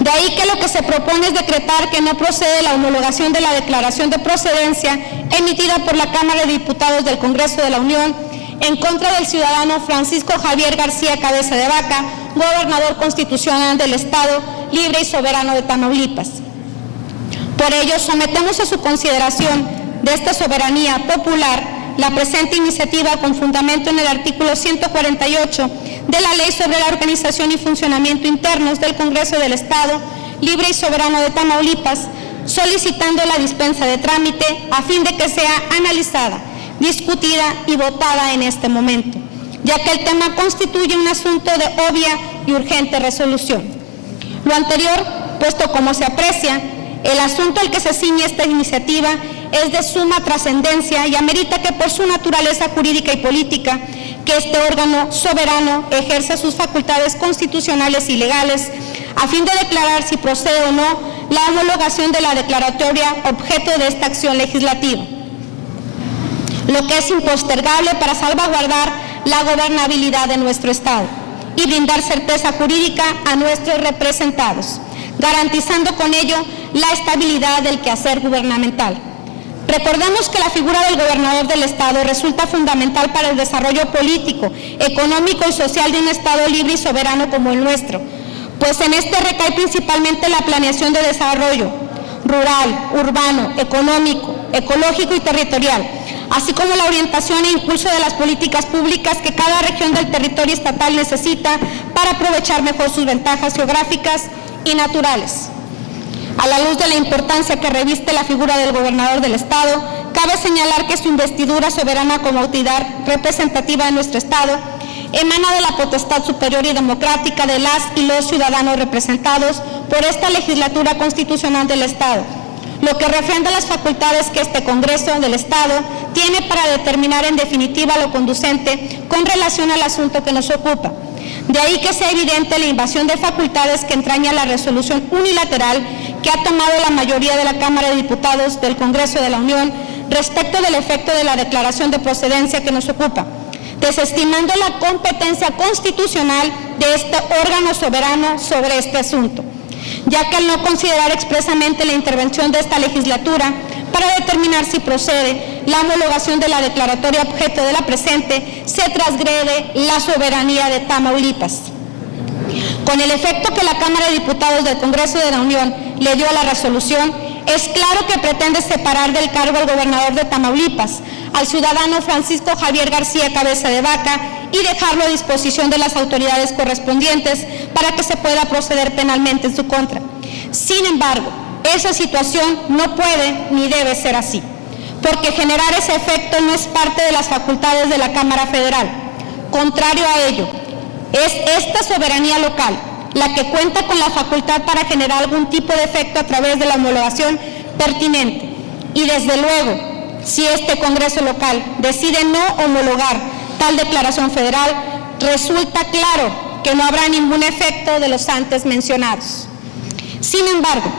De ahí que lo que se propone es decretar que no procede la homologación de la declaración de procedencia emitida por la Cámara de Diputados del Congreso de la Unión en contra del ciudadano Francisco Javier García Cabeza de Vaca, gobernador constitucional del Estado libre y soberano de Tamaulipas. Por ello, sometemos a su consideración de esta soberanía popular la presente iniciativa con fundamento en el artículo 148 de la Ley sobre la Organización y Funcionamiento Internos del Congreso del Estado libre y soberano de Tamaulipas, solicitando la dispensa de trámite a fin de que sea analizada, discutida y votada en este momento, ya que el tema constituye un asunto de obvia y urgente resolución. Lo anterior, puesto como se aprecia, el asunto al que se ciñe esta iniciativa es de suma trascendencia y amerita que por su naturaleza jurídica y política, que este órgano soberano ejerza sus facultades constitucionales y legales a fin de declarar si procede o no la homologación de la declaratoria objeto de esta acción legislativa, lo que es impostergable para salvaguardar la gobernabilidad de nuestro Estado y brindar certeza jurídica a nuestros representados, garantizando con ello la estabilidad del quehacer gubernamental. Recordemos que la figura del gobernador del Estado resulta fundamental para el desarrollo político, económico y social de un Estado libre y soberano como el nuestro, pues en este recae principalmente la planeación de desarrollo rural, urbano, económico, ecológico y territorial, así como la orientación e impulso de las políticas públicas que cada región del territorio estatal necesita para aprovechar mejor sus ventajas geográficas y naturales. A la luz de la importancia que reviste la figura del gobernador del Estado, cabe señalar que su investidura soberana como autoridad representativa de nuestro Estado emana de la potestad superior y democrática de las y los ciudadanos representados por esta legislatura constitucional del Estado, lo que refrenda las facultades que este Congreso del Estado tiene para determinar en definitiva lo conducente con relación al asunto que nos ocupa. De ahí que sea evidente la invasión de facultades que entraña la resolución unilateral que ha tomado la mayoría de la Cámara de Diputados del Congreso de la Unión respecto del efecto de la declaración de procedencia que nos ocupa, desestimando la competencia constitucional de este órgano soberano sobre este asunto, ya que al no considerar expresamente la intervención de esta legislatura para determinar si procede la homologación de la declaratoria objeto de la presente, se transgrede la soberanía de Tamaulipas. Con el efecto que la Cámara de Diputados del Congreso de la Unión le dio a la resolución, es claro que pretende separar del cargo al gobernador de Tamaulipas, al ciudadano Francisco Javier García Cabeza de Vaca, y dejarlo a disposición de las autoridades correspondientes para que se pueda proceder penalmente en su contra. Sin embargo, esa situación no puede ni debe ser así, porque generar ese efecto no es parte de las facultades de la Cámara Federal. Contrario a ello, es esta soberanía local la que cuenta con la facultad para generar algún tipo de efecto a través de la homologación pertinente. Y desde luego, si este Congreso local decide no homologar tal declaración federal, resulta claro que no habrá ningún efecto de los antes mencionados. Sin embargo,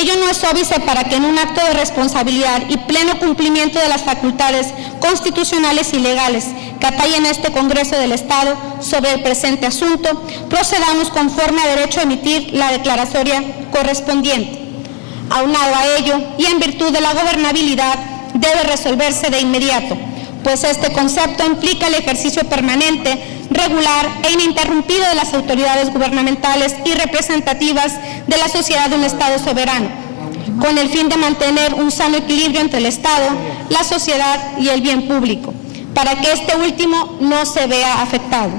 ello no es óbice para que en un acto de responsabilidad y pleno cumplimiento de las facultades constitucionales y legales que atañen a este Congreso del Estado sobre el presente asunto, procedamos conforme a derecho a emitir la declaratoria correspondiente. Aunado a ello, y en virtud de la gobernabilidad, debe resolverse de inmediato, pues este concepto implica el ejercicio permanente, regular e ininterrumpido de las autoridades gubernamentales y representativas de la sociedad de un Estado soberano, con el fin de mantener un sano equilibrio entre el Estado, la sociedad y el bien público, para que este último no se vea afectado.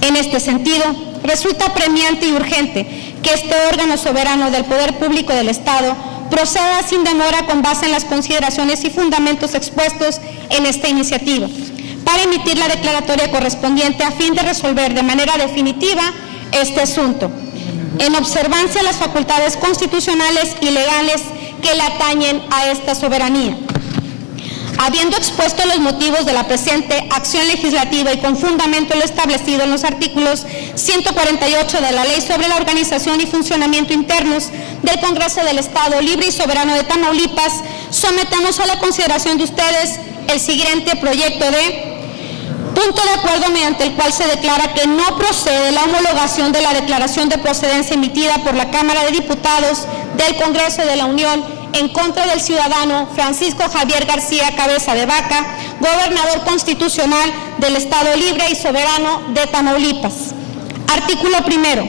En este sentido, resulta apremiante y urgente que este órgano soberano del poder público del Estado proceda sin demora con base en las consideraciones y fundamentos expuestos en esta iniciativa, para emitir la declaratoria correspondiente a fin de resolver de manera definitiva este asunto, en observancia a las facultades constitucionales y legales que le atañen a esta soberanía. Habiendo expuesto los motivos de la presente acción legislativa y con fundamento en lo establecido en los artículos 148 de la Ley sobre la Organización y Funcionamiento Internos del Congreso del Estado Libre y Soberano de Tamaulipas, sometemos a la consideración de ustedes el siguiente proyecto de punto de acuerdo mediante el cual se declara que no procede la homologación de la declaración de procedencia emitida por la Cámara de Diputados del Congreso de la Unión en contra del ciudadano Francisco Javier García Cabeza de Vaca, gobernador constitucional del Estado Libre y Soberano de Tamaulipas. Artículo primero.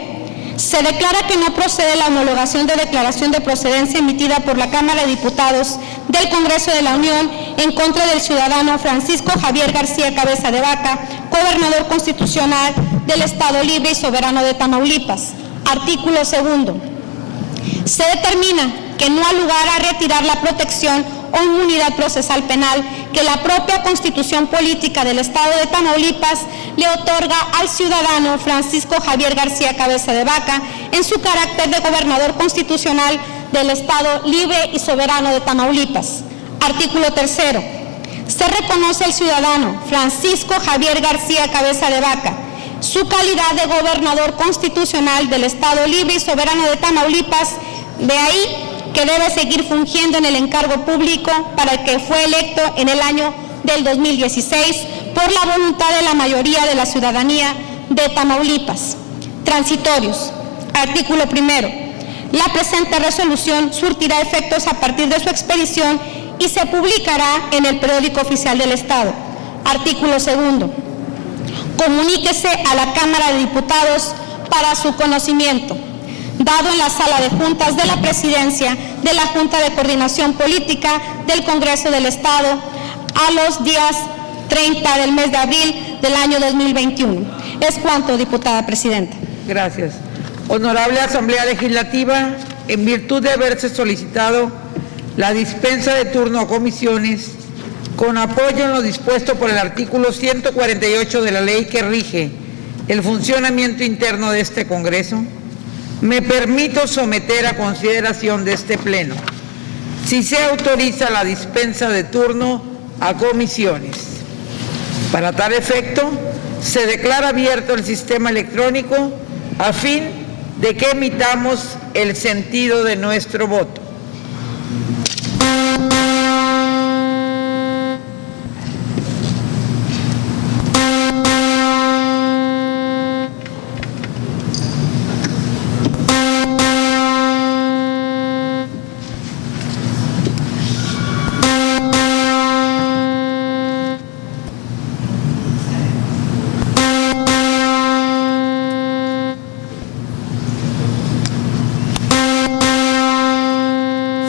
Se declara que no procede la homologación de declaración de procedencia emitida por la Cámara de Diputados del Congreso de la Unión en contra del ciudadano Francisco Javier García Cabeza de Vaca, gobernador constitucional del Estado Libre y Soberano de Tamaulipas. Artículo segundo. Se determina que no ha lugar a retirar la protección o inmunidad procesal penal que la propia Constitución Política del Estado de Tamaulipas le otorga al ciudadano Francisco Javier García Cabeza de Vaca en su carácter de gobernador constitucional del Estado Libre y Soberano de Tamaulipas. Artículo tercero. Se reconoce al ciudadano Francisco Javier García Cabeza de Vaca su calidad de gobernador constitucional del Estado Libre y Soberano de Tamaulipas, de ahí que debe seguir fungiendo en el encargo público para el que fue electo en el año del 2016 por la voluntad de la mayoría de la ciudadanía de Tamaulipas. Transitorios. Artículo primero. La presente resolución surtirá efectos a partir de su expedición y se publicará en el Periódico Oficial del Estado. Artículo segundo. Comuníquese a la Cámara de Diputados para su conocimiento, dado en la sala de juntas de la Presidencia de la Junta de Coordinación Política del Congreso del Estado a los días 30 del mes de abril del año 2021. Es cuanto, diputada presidenta. Gracias. Honorable Asamblea Legislativa, en virtud de haberse solicitado la dispensa de turno a comisiones, con apoyo en lo dispuesto por el artículo 148 de la ley que rige el funcionamiento interno de este Congreso, me permito someter a consideración de este Pleno, si se autoriza la dispensa de turno a comisiones. Para tal efecto, se declara abierto el sistema electrónico a fin de que emitamos el sentido de nuestro voto.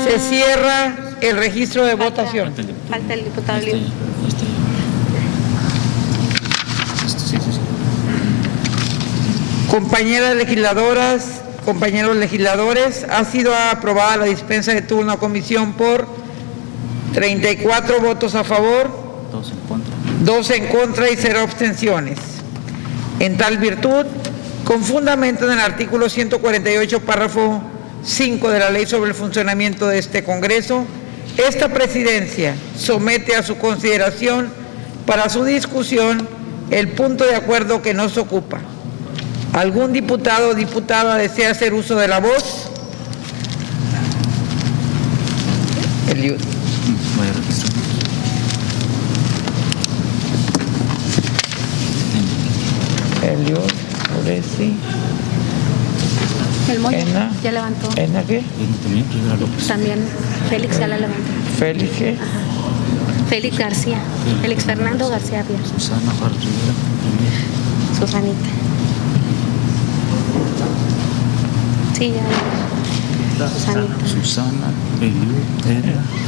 Se cierra el registro de votación. Falta el diputado Libre. Compañeras legisladoras, compañeros legisladores, ha sido aprobada la dispensa de turno a comisión por 34 votos a favor, 2 en contra y 0 abstenciones. En tal virtud, con fundamento en el artículo 148, párrafo 5 de la Ley sobre el funcionamiento de este Congreso, esta Presidencia somete a su consideración para su discusión el punto de acuerdo que nos ocupa. ¿Algún diputado o diputada desea hacer uso de la voz? Eliud. Eliud, Oresi. El Moya Ena. ya levantó. ¿Ena qué? También Félix ya la levantó. ¿Félix qué? Ajá. Félix García. Félix Fernando García Díaz. Susana Rivera, Susanita. Sí, ya. Susanita. Susana, Eliud,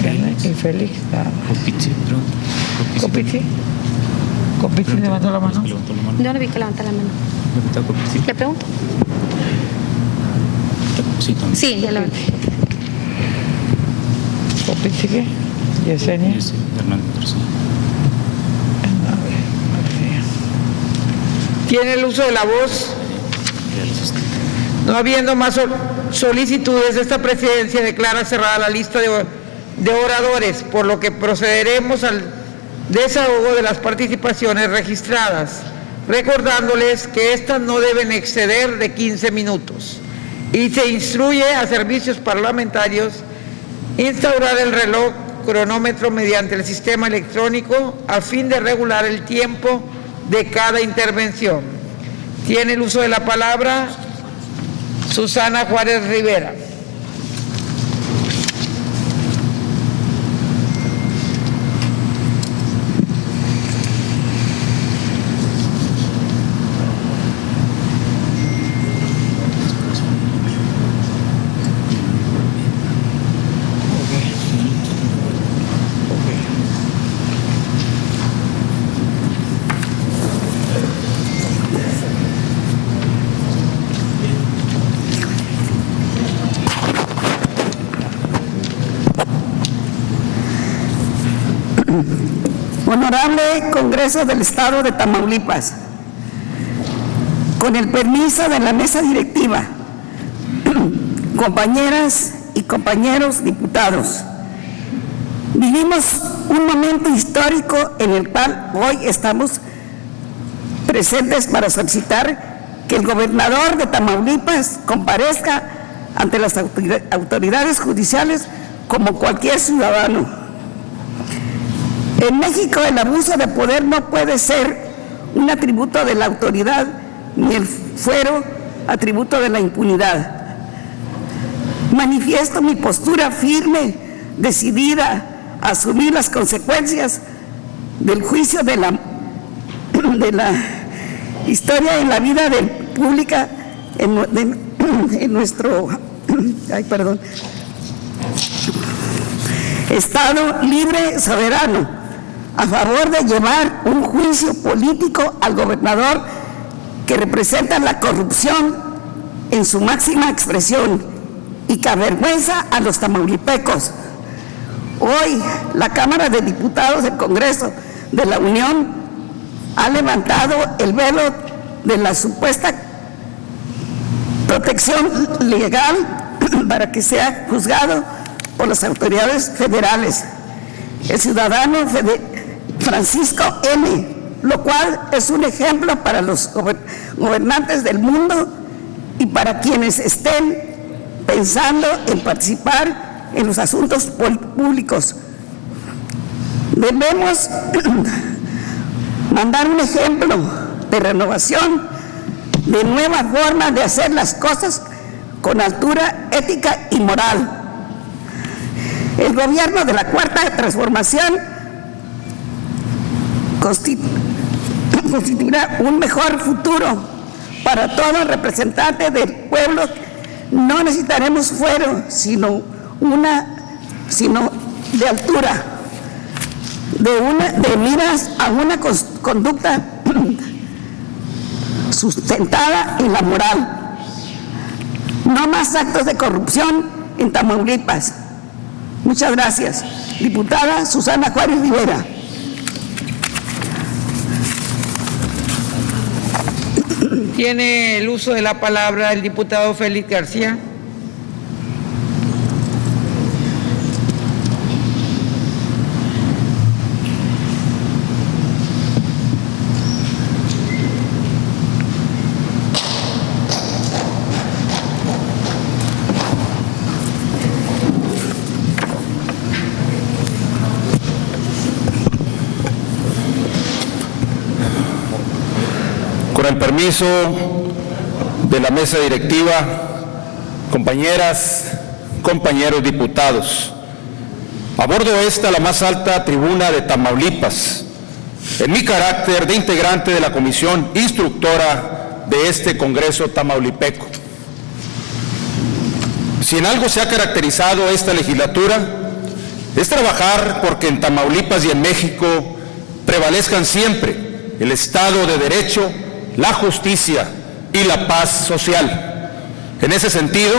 Ena y Félix. Copichi, perdón. ¿Copichi? ¿Copichi levantó la mano? Levantó la mano. Yo no vi que levanta la mano. ¿Levantó Copichi? ¿Le pregunto? Sí, también. Sí, ya levantó. ¿Copiche qué? Yesenia. Ese, Hernández García. Tiene el uso de la voz. No habiendo más solicitudes, esta presidencia declara cerrada la lista de oradores, por lo que procederemos al desahogo de las participaciones registradas, recordándoles que estas no deben exceder de 15 minutos. Y se instruye a servicios parlamentarios instaurar el reloj cronómetro mediante el sistema electrónico a fin de regular el tiempo de cada intervención. Tiene el uso de la palabra Susana Juárez Rivera. Honorable Congreso del Estado de Tamaulipas, con el permiso de la mesa directiva, compañeras y compañeros diputados, vivimos un momento histórico en el cual hoy estamos presentes para solicitar que el gobernador de Tamaulipas comparezca ante las autoridades judiciales como cualquier ciudadano. En México el abuso de poder no puede ser un atributo de la autoridad ni el fuero atributo de la impunidad. Manifiesto mi postura firme, decidida a asumir las consecuencias del juicio de la historia en la vida pública en nuestro Estado libre, soberano, a favor de llevar un juicio político al gobernador que representa la corrupción en su máxima expresión y que avergüenza a los tamaulipecos. Hoy la Cámara de Diputados del Congreso de la Unión ha levantado el velo de la supuesta protección legal para que sea juzgado por las autoridades federales, el ciudadano Francisco M., lo cual es un ejemplo para los gobernantes del mundo y para quienes estén pensando en participar en los asuntos públicos. Debemos mandar un ejemplo de renovación, de nueva forma de hacer las cosas con altura ética y moral. El gobierno de la Cuarta Transformación constituirá un mejor futuro para todo representante del pueblo. No necesitaremos fuero, sino de altura, de miras a una conducta sustentada en la moral. No más actos de corrupción en Tamaulipas. Muchas gracias. Diputada Susana Juárez Rivera. Tiene el uso de la palabra el diputado Félix García. Con el permiso de la mesa directiva, compañeras, compañeros diputados, abordo la más alta tribuna de Tamaulipas, en mi carácter de integrante de la comisión instructora de este Congreso tamaulipeco. Si en algo se ha caracterizado esta legislatura, es trabajar porque en Tamaulipas y en México prevalezcan siempre el Estado de Derecho, la justicia y la paz social. En ese sentido,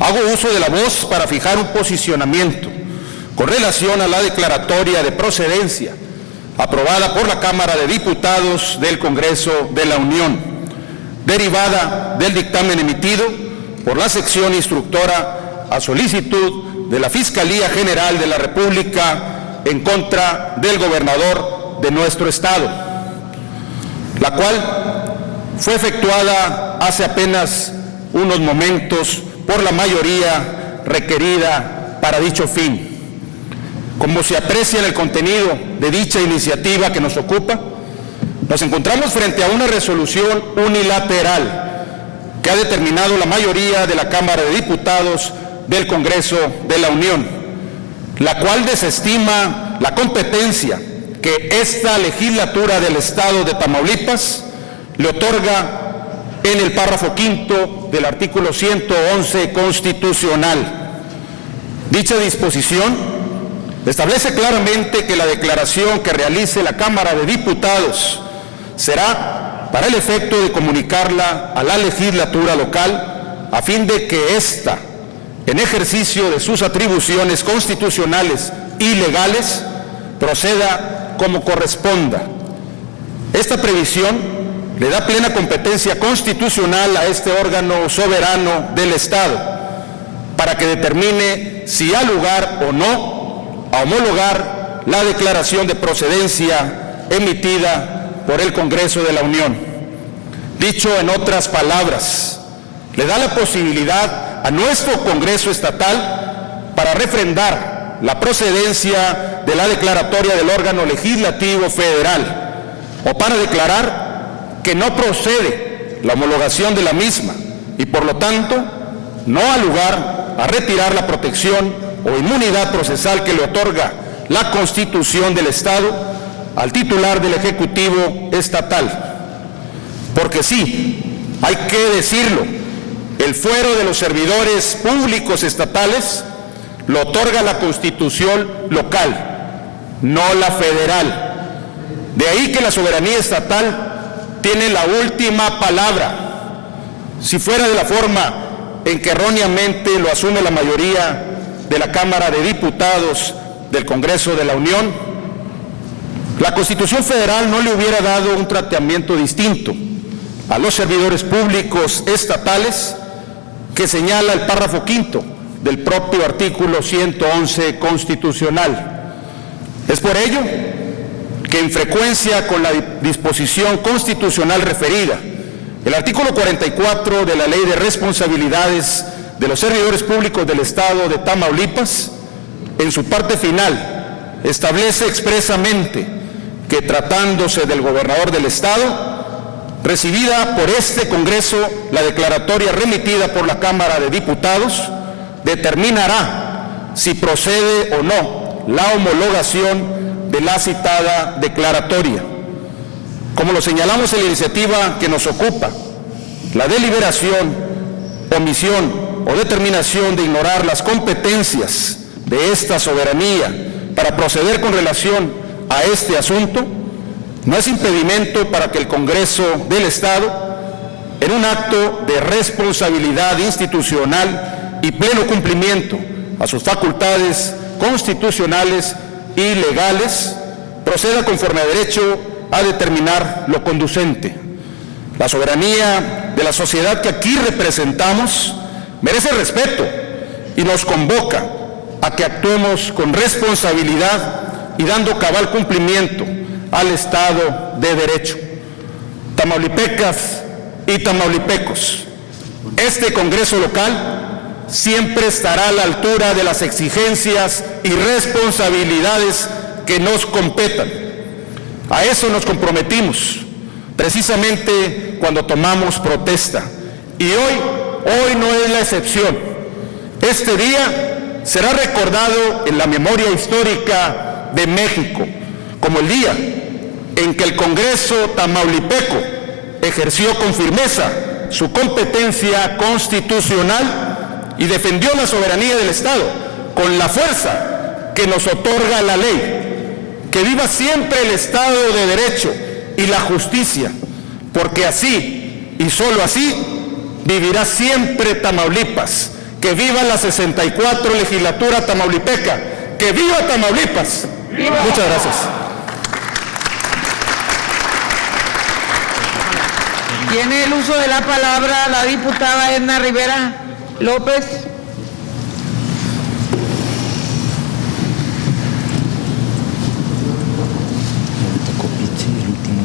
hago uso de la voz para fijar un posicionamiento con relación a la declaratoria de procedencia aprobada por la Cámara de Diputados del Congreso de la Unión, derivada del dictamen emitido por la sección instructora a solicitud de la Fiscalía General de la República en contra del gobernador de nuestro estado, la cual fue efectuada hace apenas unos momentos por la mayoría requerida para dicho fin. Como se aprecia en el contenido de dicha iniciativa que nos ocupa, nos encontramos frente a una resolución unilateral que ha determinado la mayoría de la Cámara de Diputados del Congreso de la Unión, la cual desestima la competencia que esta legislatura del Estado de Tamaulipas le otorga en el párrafo quinto del artículo 111 constitucional. Dicha disposición establece claramente que la declaración que realice la Cámara de Diputados será para el efecto de comunicarla a la legislatura local a fin de que ésta, en ejercicio de sus atribuciones constitucionales y legales, proceda como corresponda. Esta previsión le da plena competencia constitucional a este órgano soberano del Estado para que determine si ha lugar o no a homologar la declaración de procedencia emitida por el Congreso de la Unión. Dicho en otras palabras, le da la posibilidad a nuestro Congreso estatal para refrendar la procedencia de la declaratoria del órgano legislativo federal o para declarar que no procede la homologación de la misma y por lo tanto no ha lugar a retirar la protección o inmunidad procesal que le otorga la Constitución del Estado al titular del Ejecutivo estatal. Porque sí, hay que decirlo, el fuero de los servidores públicos estatales lo otorga la Constitución local, no la federal. De ahí que la soberanía estatal tiene la última palabra. Si fuera de la forma en que erróneamente lo asume la mayoría de la Cámara de Diputados del Congreso de la Unión, la Constitución Federal no le hubiera dado un tratamiento distinto a los servidores públicos estatales que señala el párrafo quinto del propio artículo 111 constitucional. Es por ello que en frecuencia con la disposición constitucional referida, el artículo 44 de la Ley de Responsabilidades de los Servidores Públicos del Estado de Tamaulipas, en su parte final, establece expresamente que tratándose del gobernador del Estado, recibida por este Congreso la declaratoria remitida por la Cámara de Diputados, determinará si procede o no la homologación de la citada declaratoria. Como lo señalamos en la iniciativa que nos ocupa, la deliberación, omisión o determinación de ignorar las competencias de esta soberanía para proceder con relación a este asunto no es impedimento para que el Congreso del Estado, en un acto de responsabilidad institucional y pleno cumplimiento a sus facultades constitucionales y legales, proceda conforme a derecho a determinar lo conducente. La soberanía de la sociedad que aquí representamos merece respeto y nos convoca a que actuemos con responsabilidad y dando cabal cumplimiento al Estado de Derecho. Tamaulipecas y tamaulipecos, este Congreso local siempre estará a la altura de las exigencias y responsabilidades que nos competan. A eso nos comprometimos, precisamente cuando tomamos protesta. Y hoy no es la excepción. Este día será recordado en la memoria histórica de México como el día en que el Congreso tamaulipeco ejerció con firmeza su competencia constitucional y defendió la soberanía del Estado con la fuerza que nos otorga la ley. Que viva siempre el Estado de Derecho y la justicia, porque así y solo así vivirá siempre Tamaulipas. Que viva la 64 legislatura tamaulipeca, porque viva Tamaulipas. Muchas gracias. Tiene el uso de la palabra la diputada Edna Rivera López. Tocó Pichi, el último.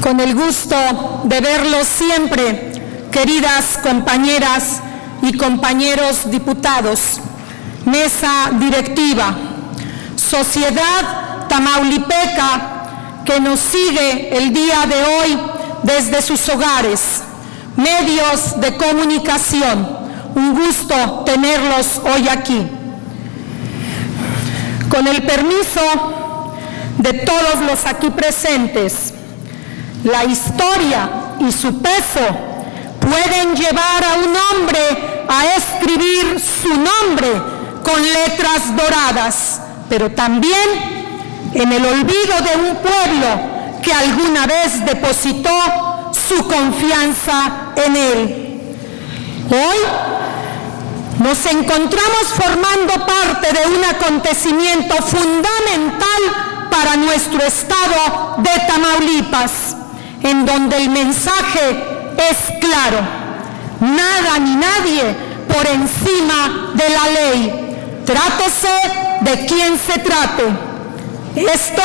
Con el gusto de verlos siempre, queridas compañeras y compañeros diputados, mesa directiva, sociedad tamaulipeca que nos sigue el día de hoy desde sus hogares, medios de comunicación, un gusto tenerlos hoy aquí. Con el permiso de todos los aquí presentes, la historia y su peso pueden llevar a un hombre a escribir su nombre con letras doradas, pero también en el olvido de un pueblo que alguna vez depositó su confianza en él. Hoy nos encontramos formando parte de un acontecimiento fundamental para nuestro estado de Tamaulipas, en donde el mensaje es claro: nada ni nadie por encima de la ley, trátese de quien se trate. Esto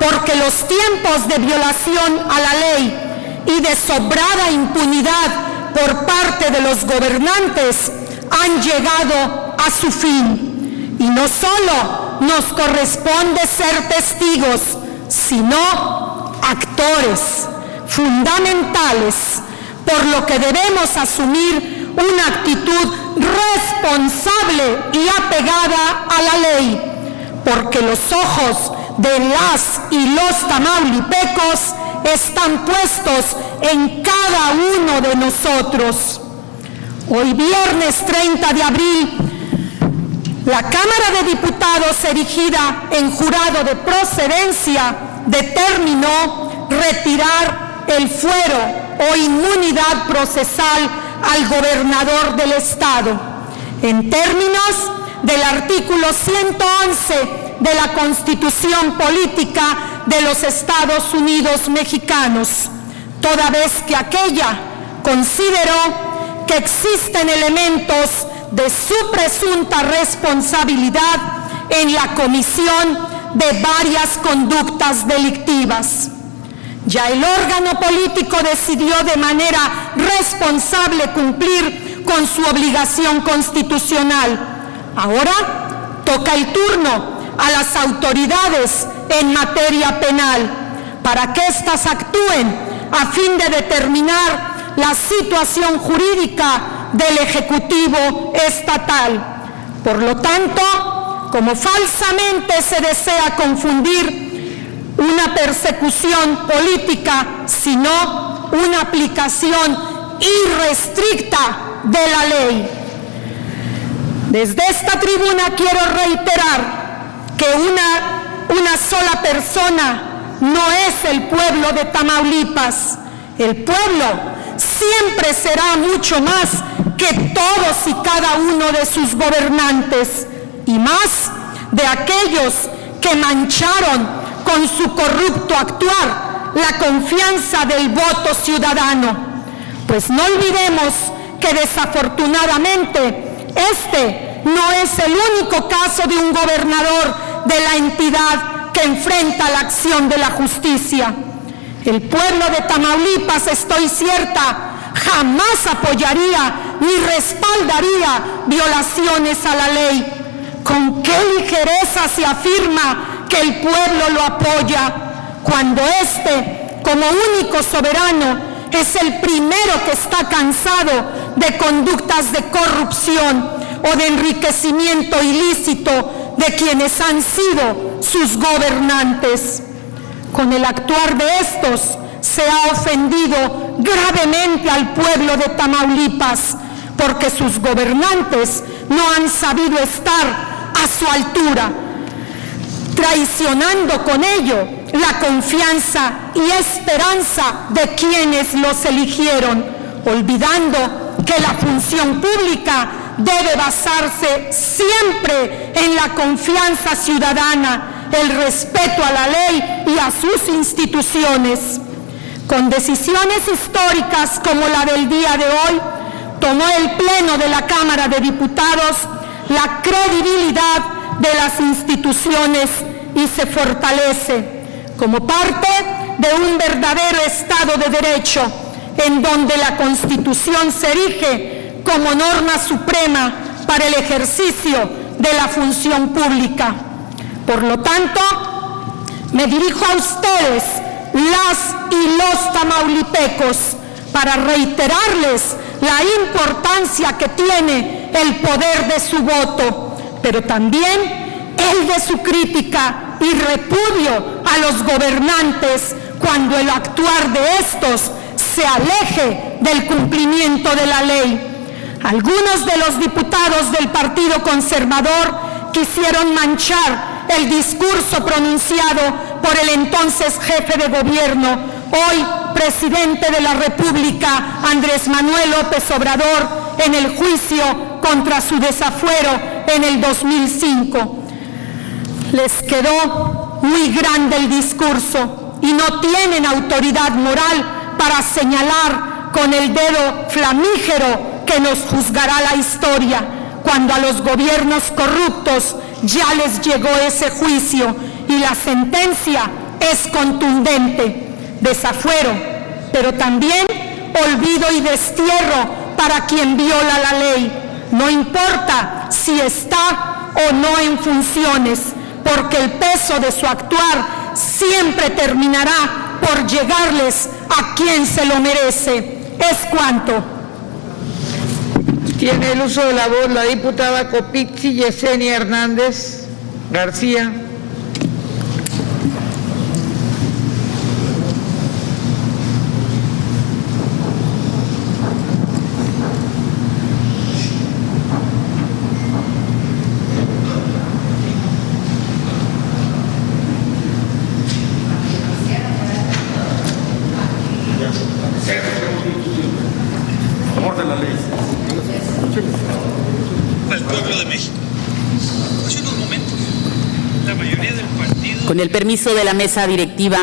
porque los tiempos de violación a la ley y de sobrada impunidad por parte de los gobernantes han llegado a su fin. Y no solo nos corresponde ser testigos, sino actores fundamentales, por lo que debemos asumir una actitud responsable y apegada a la ley, porque los ojos de las y los tamaulipecos están puestos en cada uno de nosotros. Hoy viernes 30 de abril, la Cámara de Diputados, erigida en jurado de procedencia, determinó retirar el fuero o inmunidad procesal al gobernador del estado, en términos del artículo 111 de la Constitución Política de los Estados Unidos Mexicanos, toda vez que aquella consideró que existen elementos de su presunta responsabilidad en la comisión de varias conductas delictivas. Ya el órgano político decidió de manera responsable cumplir con su obligación constitucional. Ahora toca el turno a las autoridades en materia penal para que éstas actúen a fin de determinar la situación jurídica del Ejecutivo estatal. Por lo tanto, como falsamente se desea confundir una persecución política, sino una aplicación irrestricta de la ley. Desde esta tribuna quiero reiterar que una sola persona no es el pueblo de Tamaulipas. El pueblo siempre será mucho más que todos y cada uno de sus gobernantes, y más de aquellos que mancharon con su corrupto actuar la confianza del voto ciudadano. Pues no olvidemos que desafortunadamente este no es el único caso de un gobernador de la entidad que enfrenta la acción de la justicia. El pueblo de Tamaulipas, estoy cierta, jamás apoyaría ni respaldaría violaciones a la ley. ¿Con qué ligereza se afirma que el pueblo lo apoya, cuando éste, como único soberano es el primero que está cansado de conductas de corrupción o de enriquecimiento ilícito de quienes han sido sus gobernantes. Con el actuar de estos se ha ofendido gravemente al pueblo de Tamaulipas, porque sus gobernantes no han sabido estar a su altura, traicionando con ello la confianza y esperanza de quienes los eligieron, olvidando que la función pública debe basarse siempre en la confianza ciudadana, el respeto a la ley y a sus instituciones. Con decisiones históricas como la del día de hoy, tomó el Pleno de la Cámara de Diputados la credibilidad de las instituciones y se fortalece como parte de un verdadero Estado de Derecho, en donde la Constitución se erige como norma suprema para el ejercicio de la función pública. Por lo tanto, me dirijo a ustedes, las y los tamaulipecos, para reiterarles la importancia que tiene el poder de su voto, pero también el de su crítica y repudio a los gobernantes cuando el actuar de estos se aleje del cumplimiento de la ley. Algunos de los diputados del Partido Conservador quisieron manchar el discurso pronunciado por el entonces jefe de gobierno, hoy presidente de la República, Andrés Manuel López Obrador, en el juicio contra su desafuero en el 2005. Les quedó muy grande el discurso y no tienen autoridad moral para señalar con el dedo flamígero que nos juzgará la historia, cuando a los gobiernos corruptos ya les llegó ese juicio y la sentencia es contundente. Desafuero, pero también olvido y destierro para quien viola la ley, no importa si está o no en funciones, porque el peso de su actuar siempre terminará por llegarles a quien se lo merece. Es cuanto. Tiene el uso de la voz la diputada Copitzi Yesenia Hernández García. Con el permiso de la mesa directiva,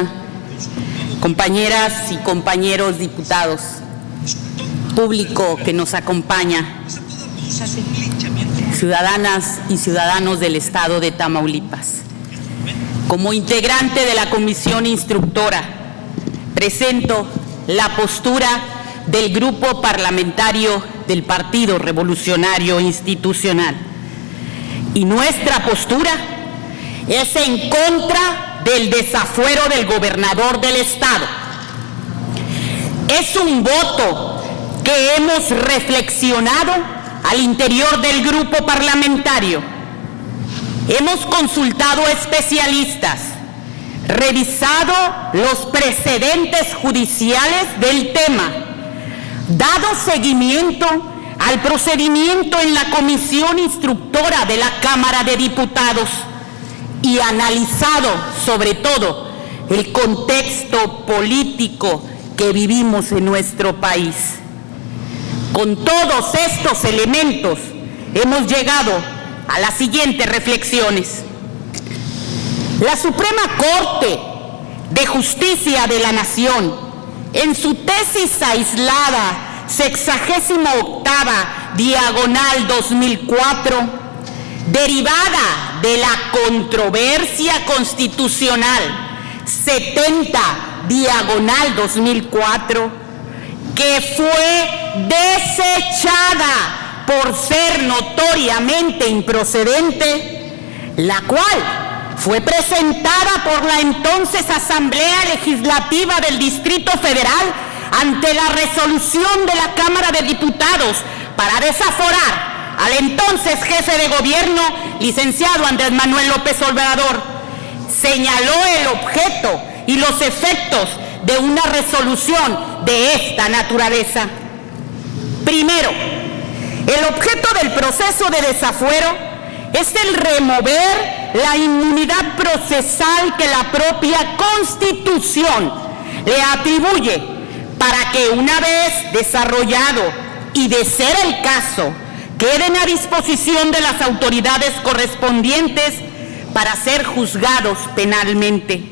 compañeras y compañeros diputados, público que nos acompaña, ciudadanas y ciudadanos del Estado de Tamaulipas. Como integrante de la Comisión Instructora, presento la postura del Grupo Parlamentario del Partido Revolucionario Institucional. Y nuestra postura es en contra del desafuero del gobernador del Estado. Es un voto que hemos reflexionado al interior del grupo parlamentario. Hemos consultado especialistas, revisado los precedentes judiciales del tema, dado seguimiento al procedimiento en la Comisión Instructora de la Cámara de Diputados y analizado sobre todo el contexto político que vivimos en nuestro país. Con todos estos elementos hemos llegado a las siguientes reflexiones. La Suprema Corte de Justicia de la Nación, en su tesis aislada 68ª, diagonal 2004, derivada de la controversia constitucional 70, diagonal 2004, que fue desechada por ser notoriamente improcedente, la cual fue presentada por la entonces Asamblea Legislativa del Distrito Federal ante la resolución de la Cámara de Diputados para desaforar al entonces jefe de gobierno, licenciado Andrés Manuel López Obrador. Señaló el objeto y los efectos de una resolución de esta naturaleza. Primero, el objeto del proceso de desafuero es el remover la inmunidad procesal que la propia Constitución le atribuye para que una vez desarrollado y de ser el caso, queden a disposición de las autoridades correspondientes para ser juzgados penalmente.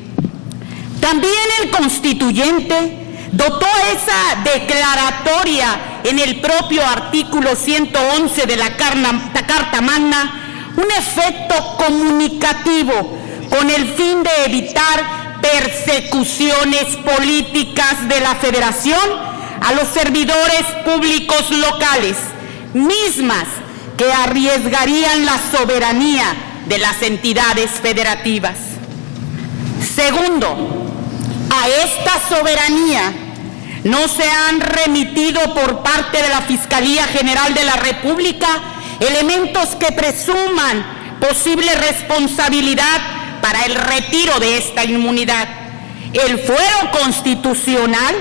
También el constituyente dotó esa declaratoria en el propio artículo 111 de la Carta Magna un efecto comunicativo con el fin de evitar persecuciones políticas de la Federación a los servidores públicos locales, mismas que arriesgarían la soberanía de las entidades federativas. Segundo, a esta soberanía no se han remitido por parte de la Fiscalía General de la República elementos que presuman posible responsabilidad para el retiro de esta inmunidad. El fuero constitucional,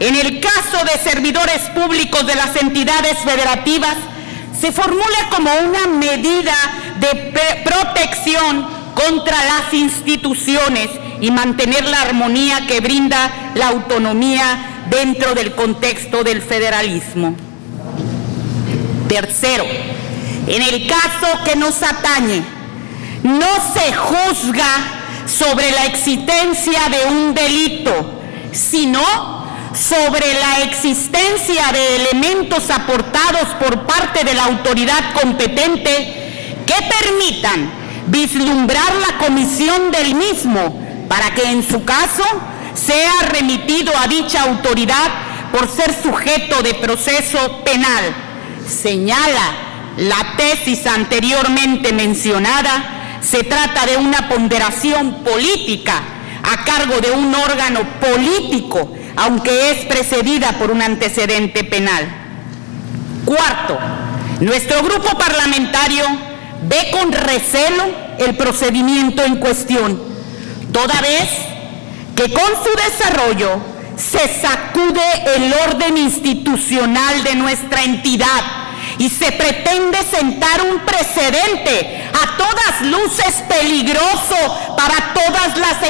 en el caso de servidores públicos de las entidades federativas, se formula como una medida de protección contra las instituciones y mantener la armonía que brinda la autonomía dentro del contexto del federalismo. Tercero, en el caso que nos atañe, no se juzga sobre la existencia de un delito, sino sobre la existencia de elementos aportados por parte de la autoridad competente que permitan vislumbrar la comisión del mismo para que en su caso sea remitido a dicha autoridad por ser sujeto de proceso penal. Señala la tesis anteriormente mencionada, se trata de una ponderación política a cargo de un órgano político, aunque es precedida por un antecedente penal. Cuarto, nuestro grupo parlamentario ve con recelo el procedimiento en cuestión, toda vez que con su desarrollo se sacude el orden institucional de nuestra entidad y se pretende sentar un precedente a todas luces peligroso para todas las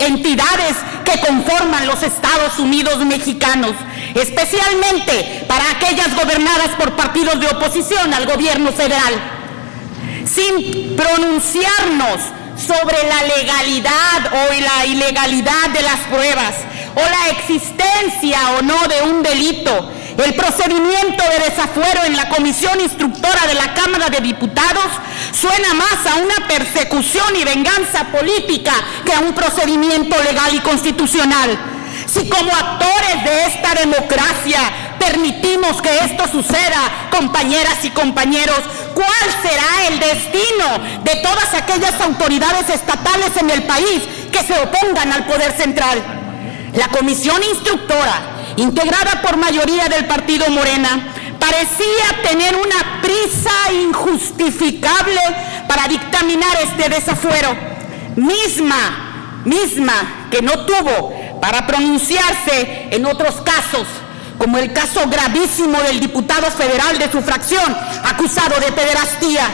entidades que conforman los Estados Unidos mexicanos, especialmente para aquellas gobernadas por partidos de oposición al gobierno federal. Sin pronunciarnos sobre la legalidad o la ilegalidad de las pruebas o la existencia o no de un delito, el procedimiento de desafuero en la comisión instructora de la Cámara de Diputados suena más a una persecución y venganza política que a un procedimiento legal y constitucional. Si como actores de esta democracia permitimos que esto suceda, compañeras y compañeros, ¿cuál será el destino de todas aquellas autoridades estatales en el país que se opongan al poder central? La comisión instructora, integrada por mayoría del partido Morena, parecía tener una prisa injustificable para dictaminar este desafuero, misma que no tuvo para pronunciarse en otros casos, como el caso gravísimo del diputado federal de su fracción, acusado de pederastía.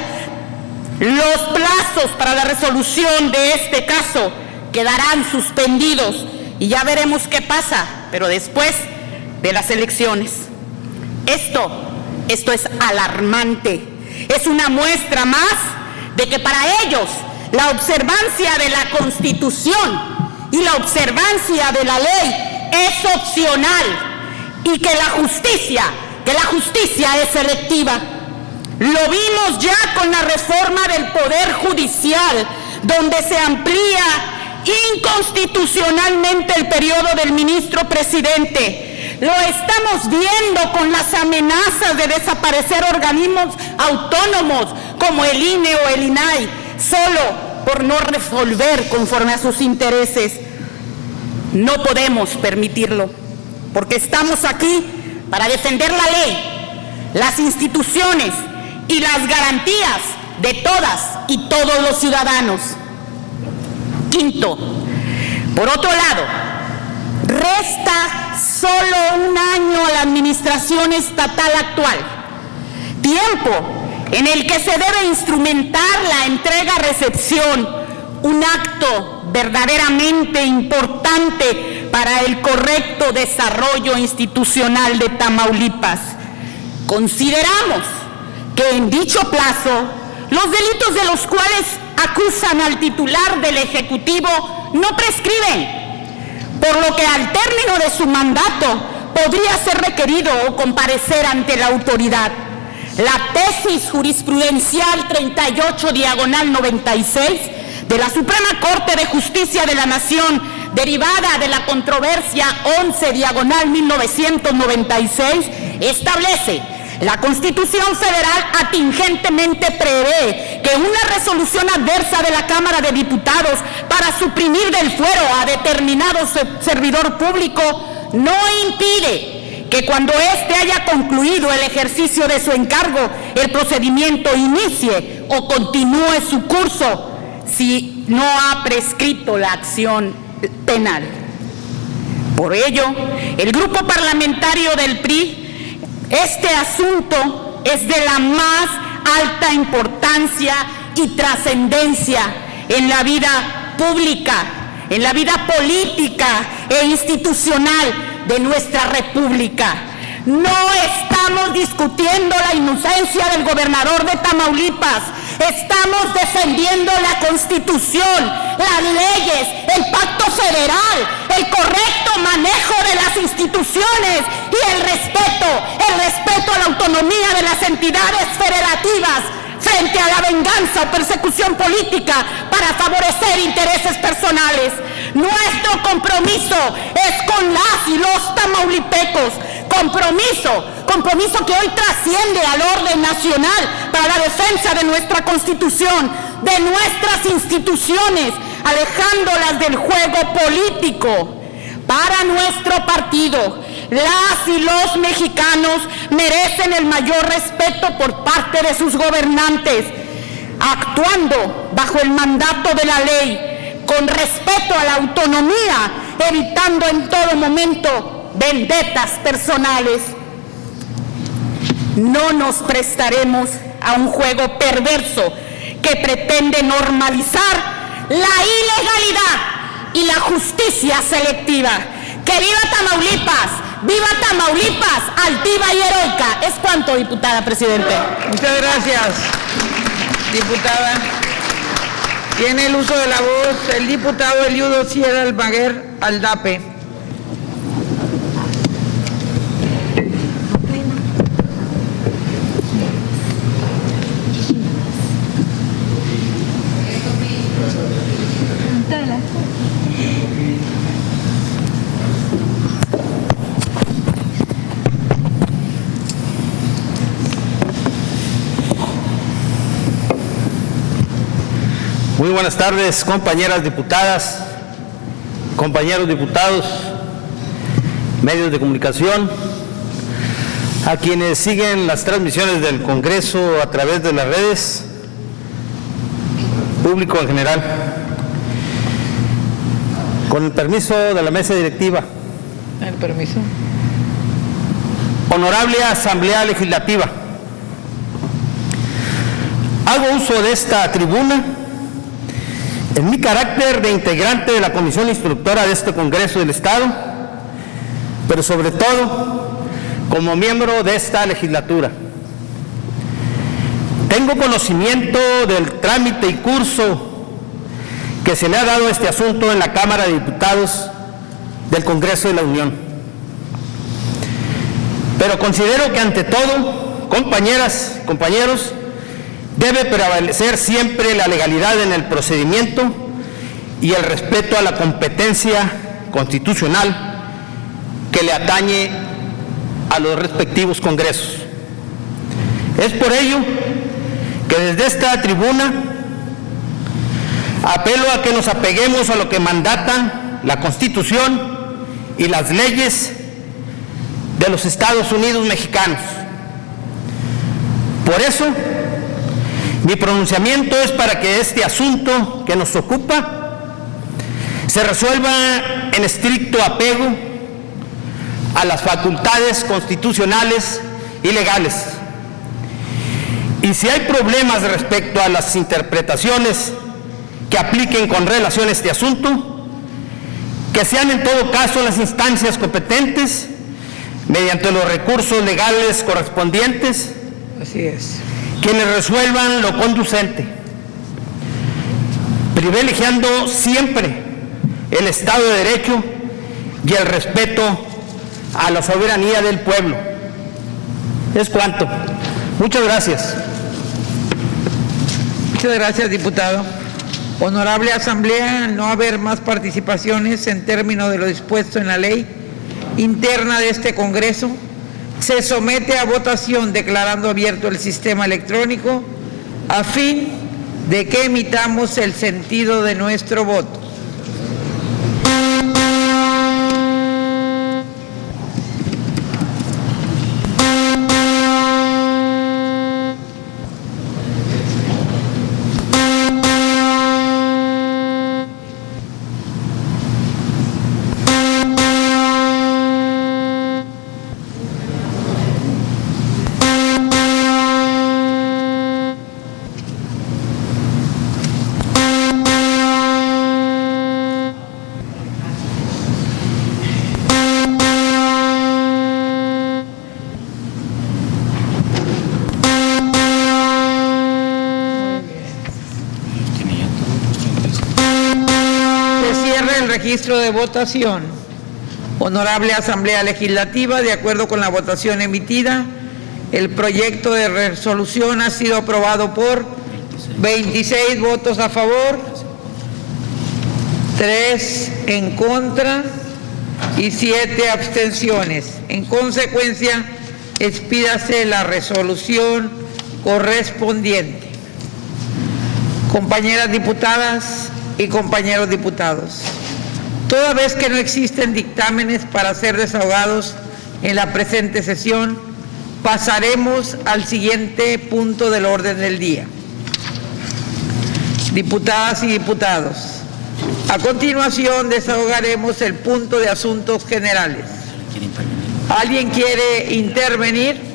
Los plazos para la resolución de este caso quedarán suspendidos y ya veremos qué pasa, pero después de las elecciones. Esto es alarmante. Es una muestra más de que para ellos la observancia de la Constitución y la observancia de la ley es opcional y que la justicia es selectiva. Lo vimos ya con la reforma del Poder Judicial, donde se amplía inconstitucionalmente el periodo del ministro presidente. Lo estamos viendo con las amenazas de desaparecer organismos autónomos como el INE o el INAI, solo por no resolver conforme a sus intereses. No podemos permitirlo. porque estamos aquí para defender la ley, las instituciones y las garantías de todas y todos los ciudadanos. Quinto, por otro lado, resta solo un año a la administración estatal actual, tiempo en el que se debe instrumentar la entrega-recepción, un acto verdaderamente importante para el correcto desarrollo institucional de Tamaulipas. Consideramos que en dicho plazo, los delitos de los cuales acusan al titular del Ejecutivo no prescriben, por lo que al término de su mandato podría ser requerido o comparecer ante la autoridad. La tesis jurisprudencial 38/96 de la Suprema Corte de Justicia de la Nación, derivada de la controversia 11/1996, establece: la Constitución Federal atingentemente prevé que una resolución adversa de la Cámara de Diputados para suprimir del fuero a determinado servidor público no impide que cuando éste haya concluido el ejercicio de su encargo, el procedimiento inicie o continúe su curso si no ha prescrito la acción penal. Por ello, el grupo parlamentario del PRI, este asunto es de la más alta importancia y trascendencia en la vida pública, en la vida política e institucional de nuestra República. No estamos discutiendo la inocencia del gobernador de Tamaulipas, estamos defendiendo la Constitución, las leyes, el pacto federal, el correcto manejo de las instituciones y el respeto a la autonomía de las entidades federativas frente a la venganza o persecución política para favorecer intereses personales. Nuestro compromiso es con las y los tamaulipecos, compromiso que hoy trasciende al orden nacional para la defensa de nuestra Constitución, de nuestras instituciones, alejándolas del juego político. Para nuestro partido, las y los mexicanos merecen el mayor respeto por parte de sus gobernantes, actuando bajo el mandato de la ley, con respeto a la autonomía, evitando en todo momento vendetas personales. No nos prestaremos a un juego perverso que pretende normalizar la ilegalidad y la justicia selectiva. ¡Que viva Tamaulipas! ¡Viva Tamaulipas! ¡Altiva y heroica! Es cuanto, diputada presidente. Muchas gracias, diputada. Tiene el uso de la voz el diputado Eliudo Sierra Almaguer Aldape. Muy buenas tardes, compañeras diputadas, compañeros diputados, medios de comunicación, a quienes siguen las transmisiones del Congreso a través de las redes, público en general. Con el permiso de la mesa directiva. El permiso. Honorable Asamblea Legislativa, hago uso de esta tribuna en mi carácter de integrante de la Comisión Instructora de este Congreso del Estado, pero sobre todo como miembro de esta legislatura. Tengo conocimiento del trámite y curso que se le ha dado a este asunto en la Cámara de Diputados del Congreso de la Unión. Pero considero que ante todo, compañeras, compañeros, debe prevalecer siempre la legalidad en el procedimiento y el respeto a la competencia constitucional que le atañe a los respectivos congresos. Es por ello que desde esta tribuna apelo a que nos apeguemos a lo que mandata la Constitución y las leyes de los Estados Unidos mexicanos. Por eso, mi pronunciamiento es para que este asunto que nos ocupa se resuelva en estricto apego a las facultades constitucionales y legales. Y si hay problemas respecto a las interpretaciones que apliquen con relación a este asunto, que sean en todo caso las instancias competentes, mediante los recursos legales correspondientes, Así es. quienes resuelvan lo conducente, privilegiando siempre el Estado de Derecho y el respeto a la soberanía del pueblo. Es cuanto. Muchas gracias. Muchas gracias, diputado. Honorable Asamblea, al no haber más participaciones en términos de lo dispuesto en la ley interna de este Congreso, se somete a votación declarando abierto el sistema electrónico a fin de que emitamos el sentido de nuestro voto. Registro de votación. Honorable Asamblea Legislativa, de acuerdo con la votación emitida, el proyecto de resolución ha sido aprobado por 26 votos a favor, 3 en contra y 7 abstenciones. En consecuencia, expídase la resolución correspondiente. Compañeras diputadas y compañeros diputados, toda vez que no existen dictámenes para ser desahogados en la presente sesión, pasaremos al siguiente punto del orden del día. Diputadas y diputados, a continuación desahogaremos el punto de asuntos generales. ¿Alguien quiere intervenir?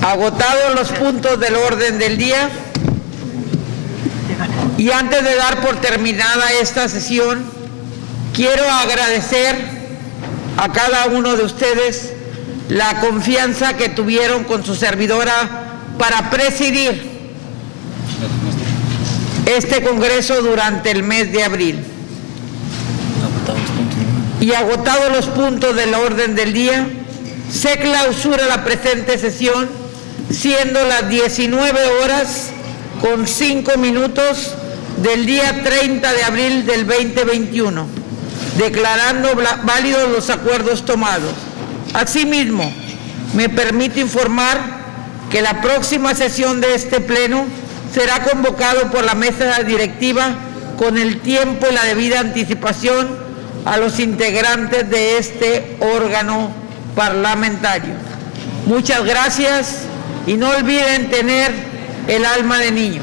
Agotados los puntos del orden del día, y antes de dar por terminada esta sesión, quiero agradecer a cada uno de ustedes la confianza que tuvieron con su servidora para presidir este Congreso durante el mes de abril. Y agotados los puntos del orden del día, se clausura la presente sesión, siendo las 19 horas con 5 minutos del día 30 de abril del 2021, declarando válidos los acuerdos tomados. Asimismo, me permito informar que la próxima sesión de este Pleno será convocado por la mesa directiva con el tiempo y la debida anticipación a los integrantes de este órgano parlamentario. Muchas gracias y no olviden tener el alma de niño.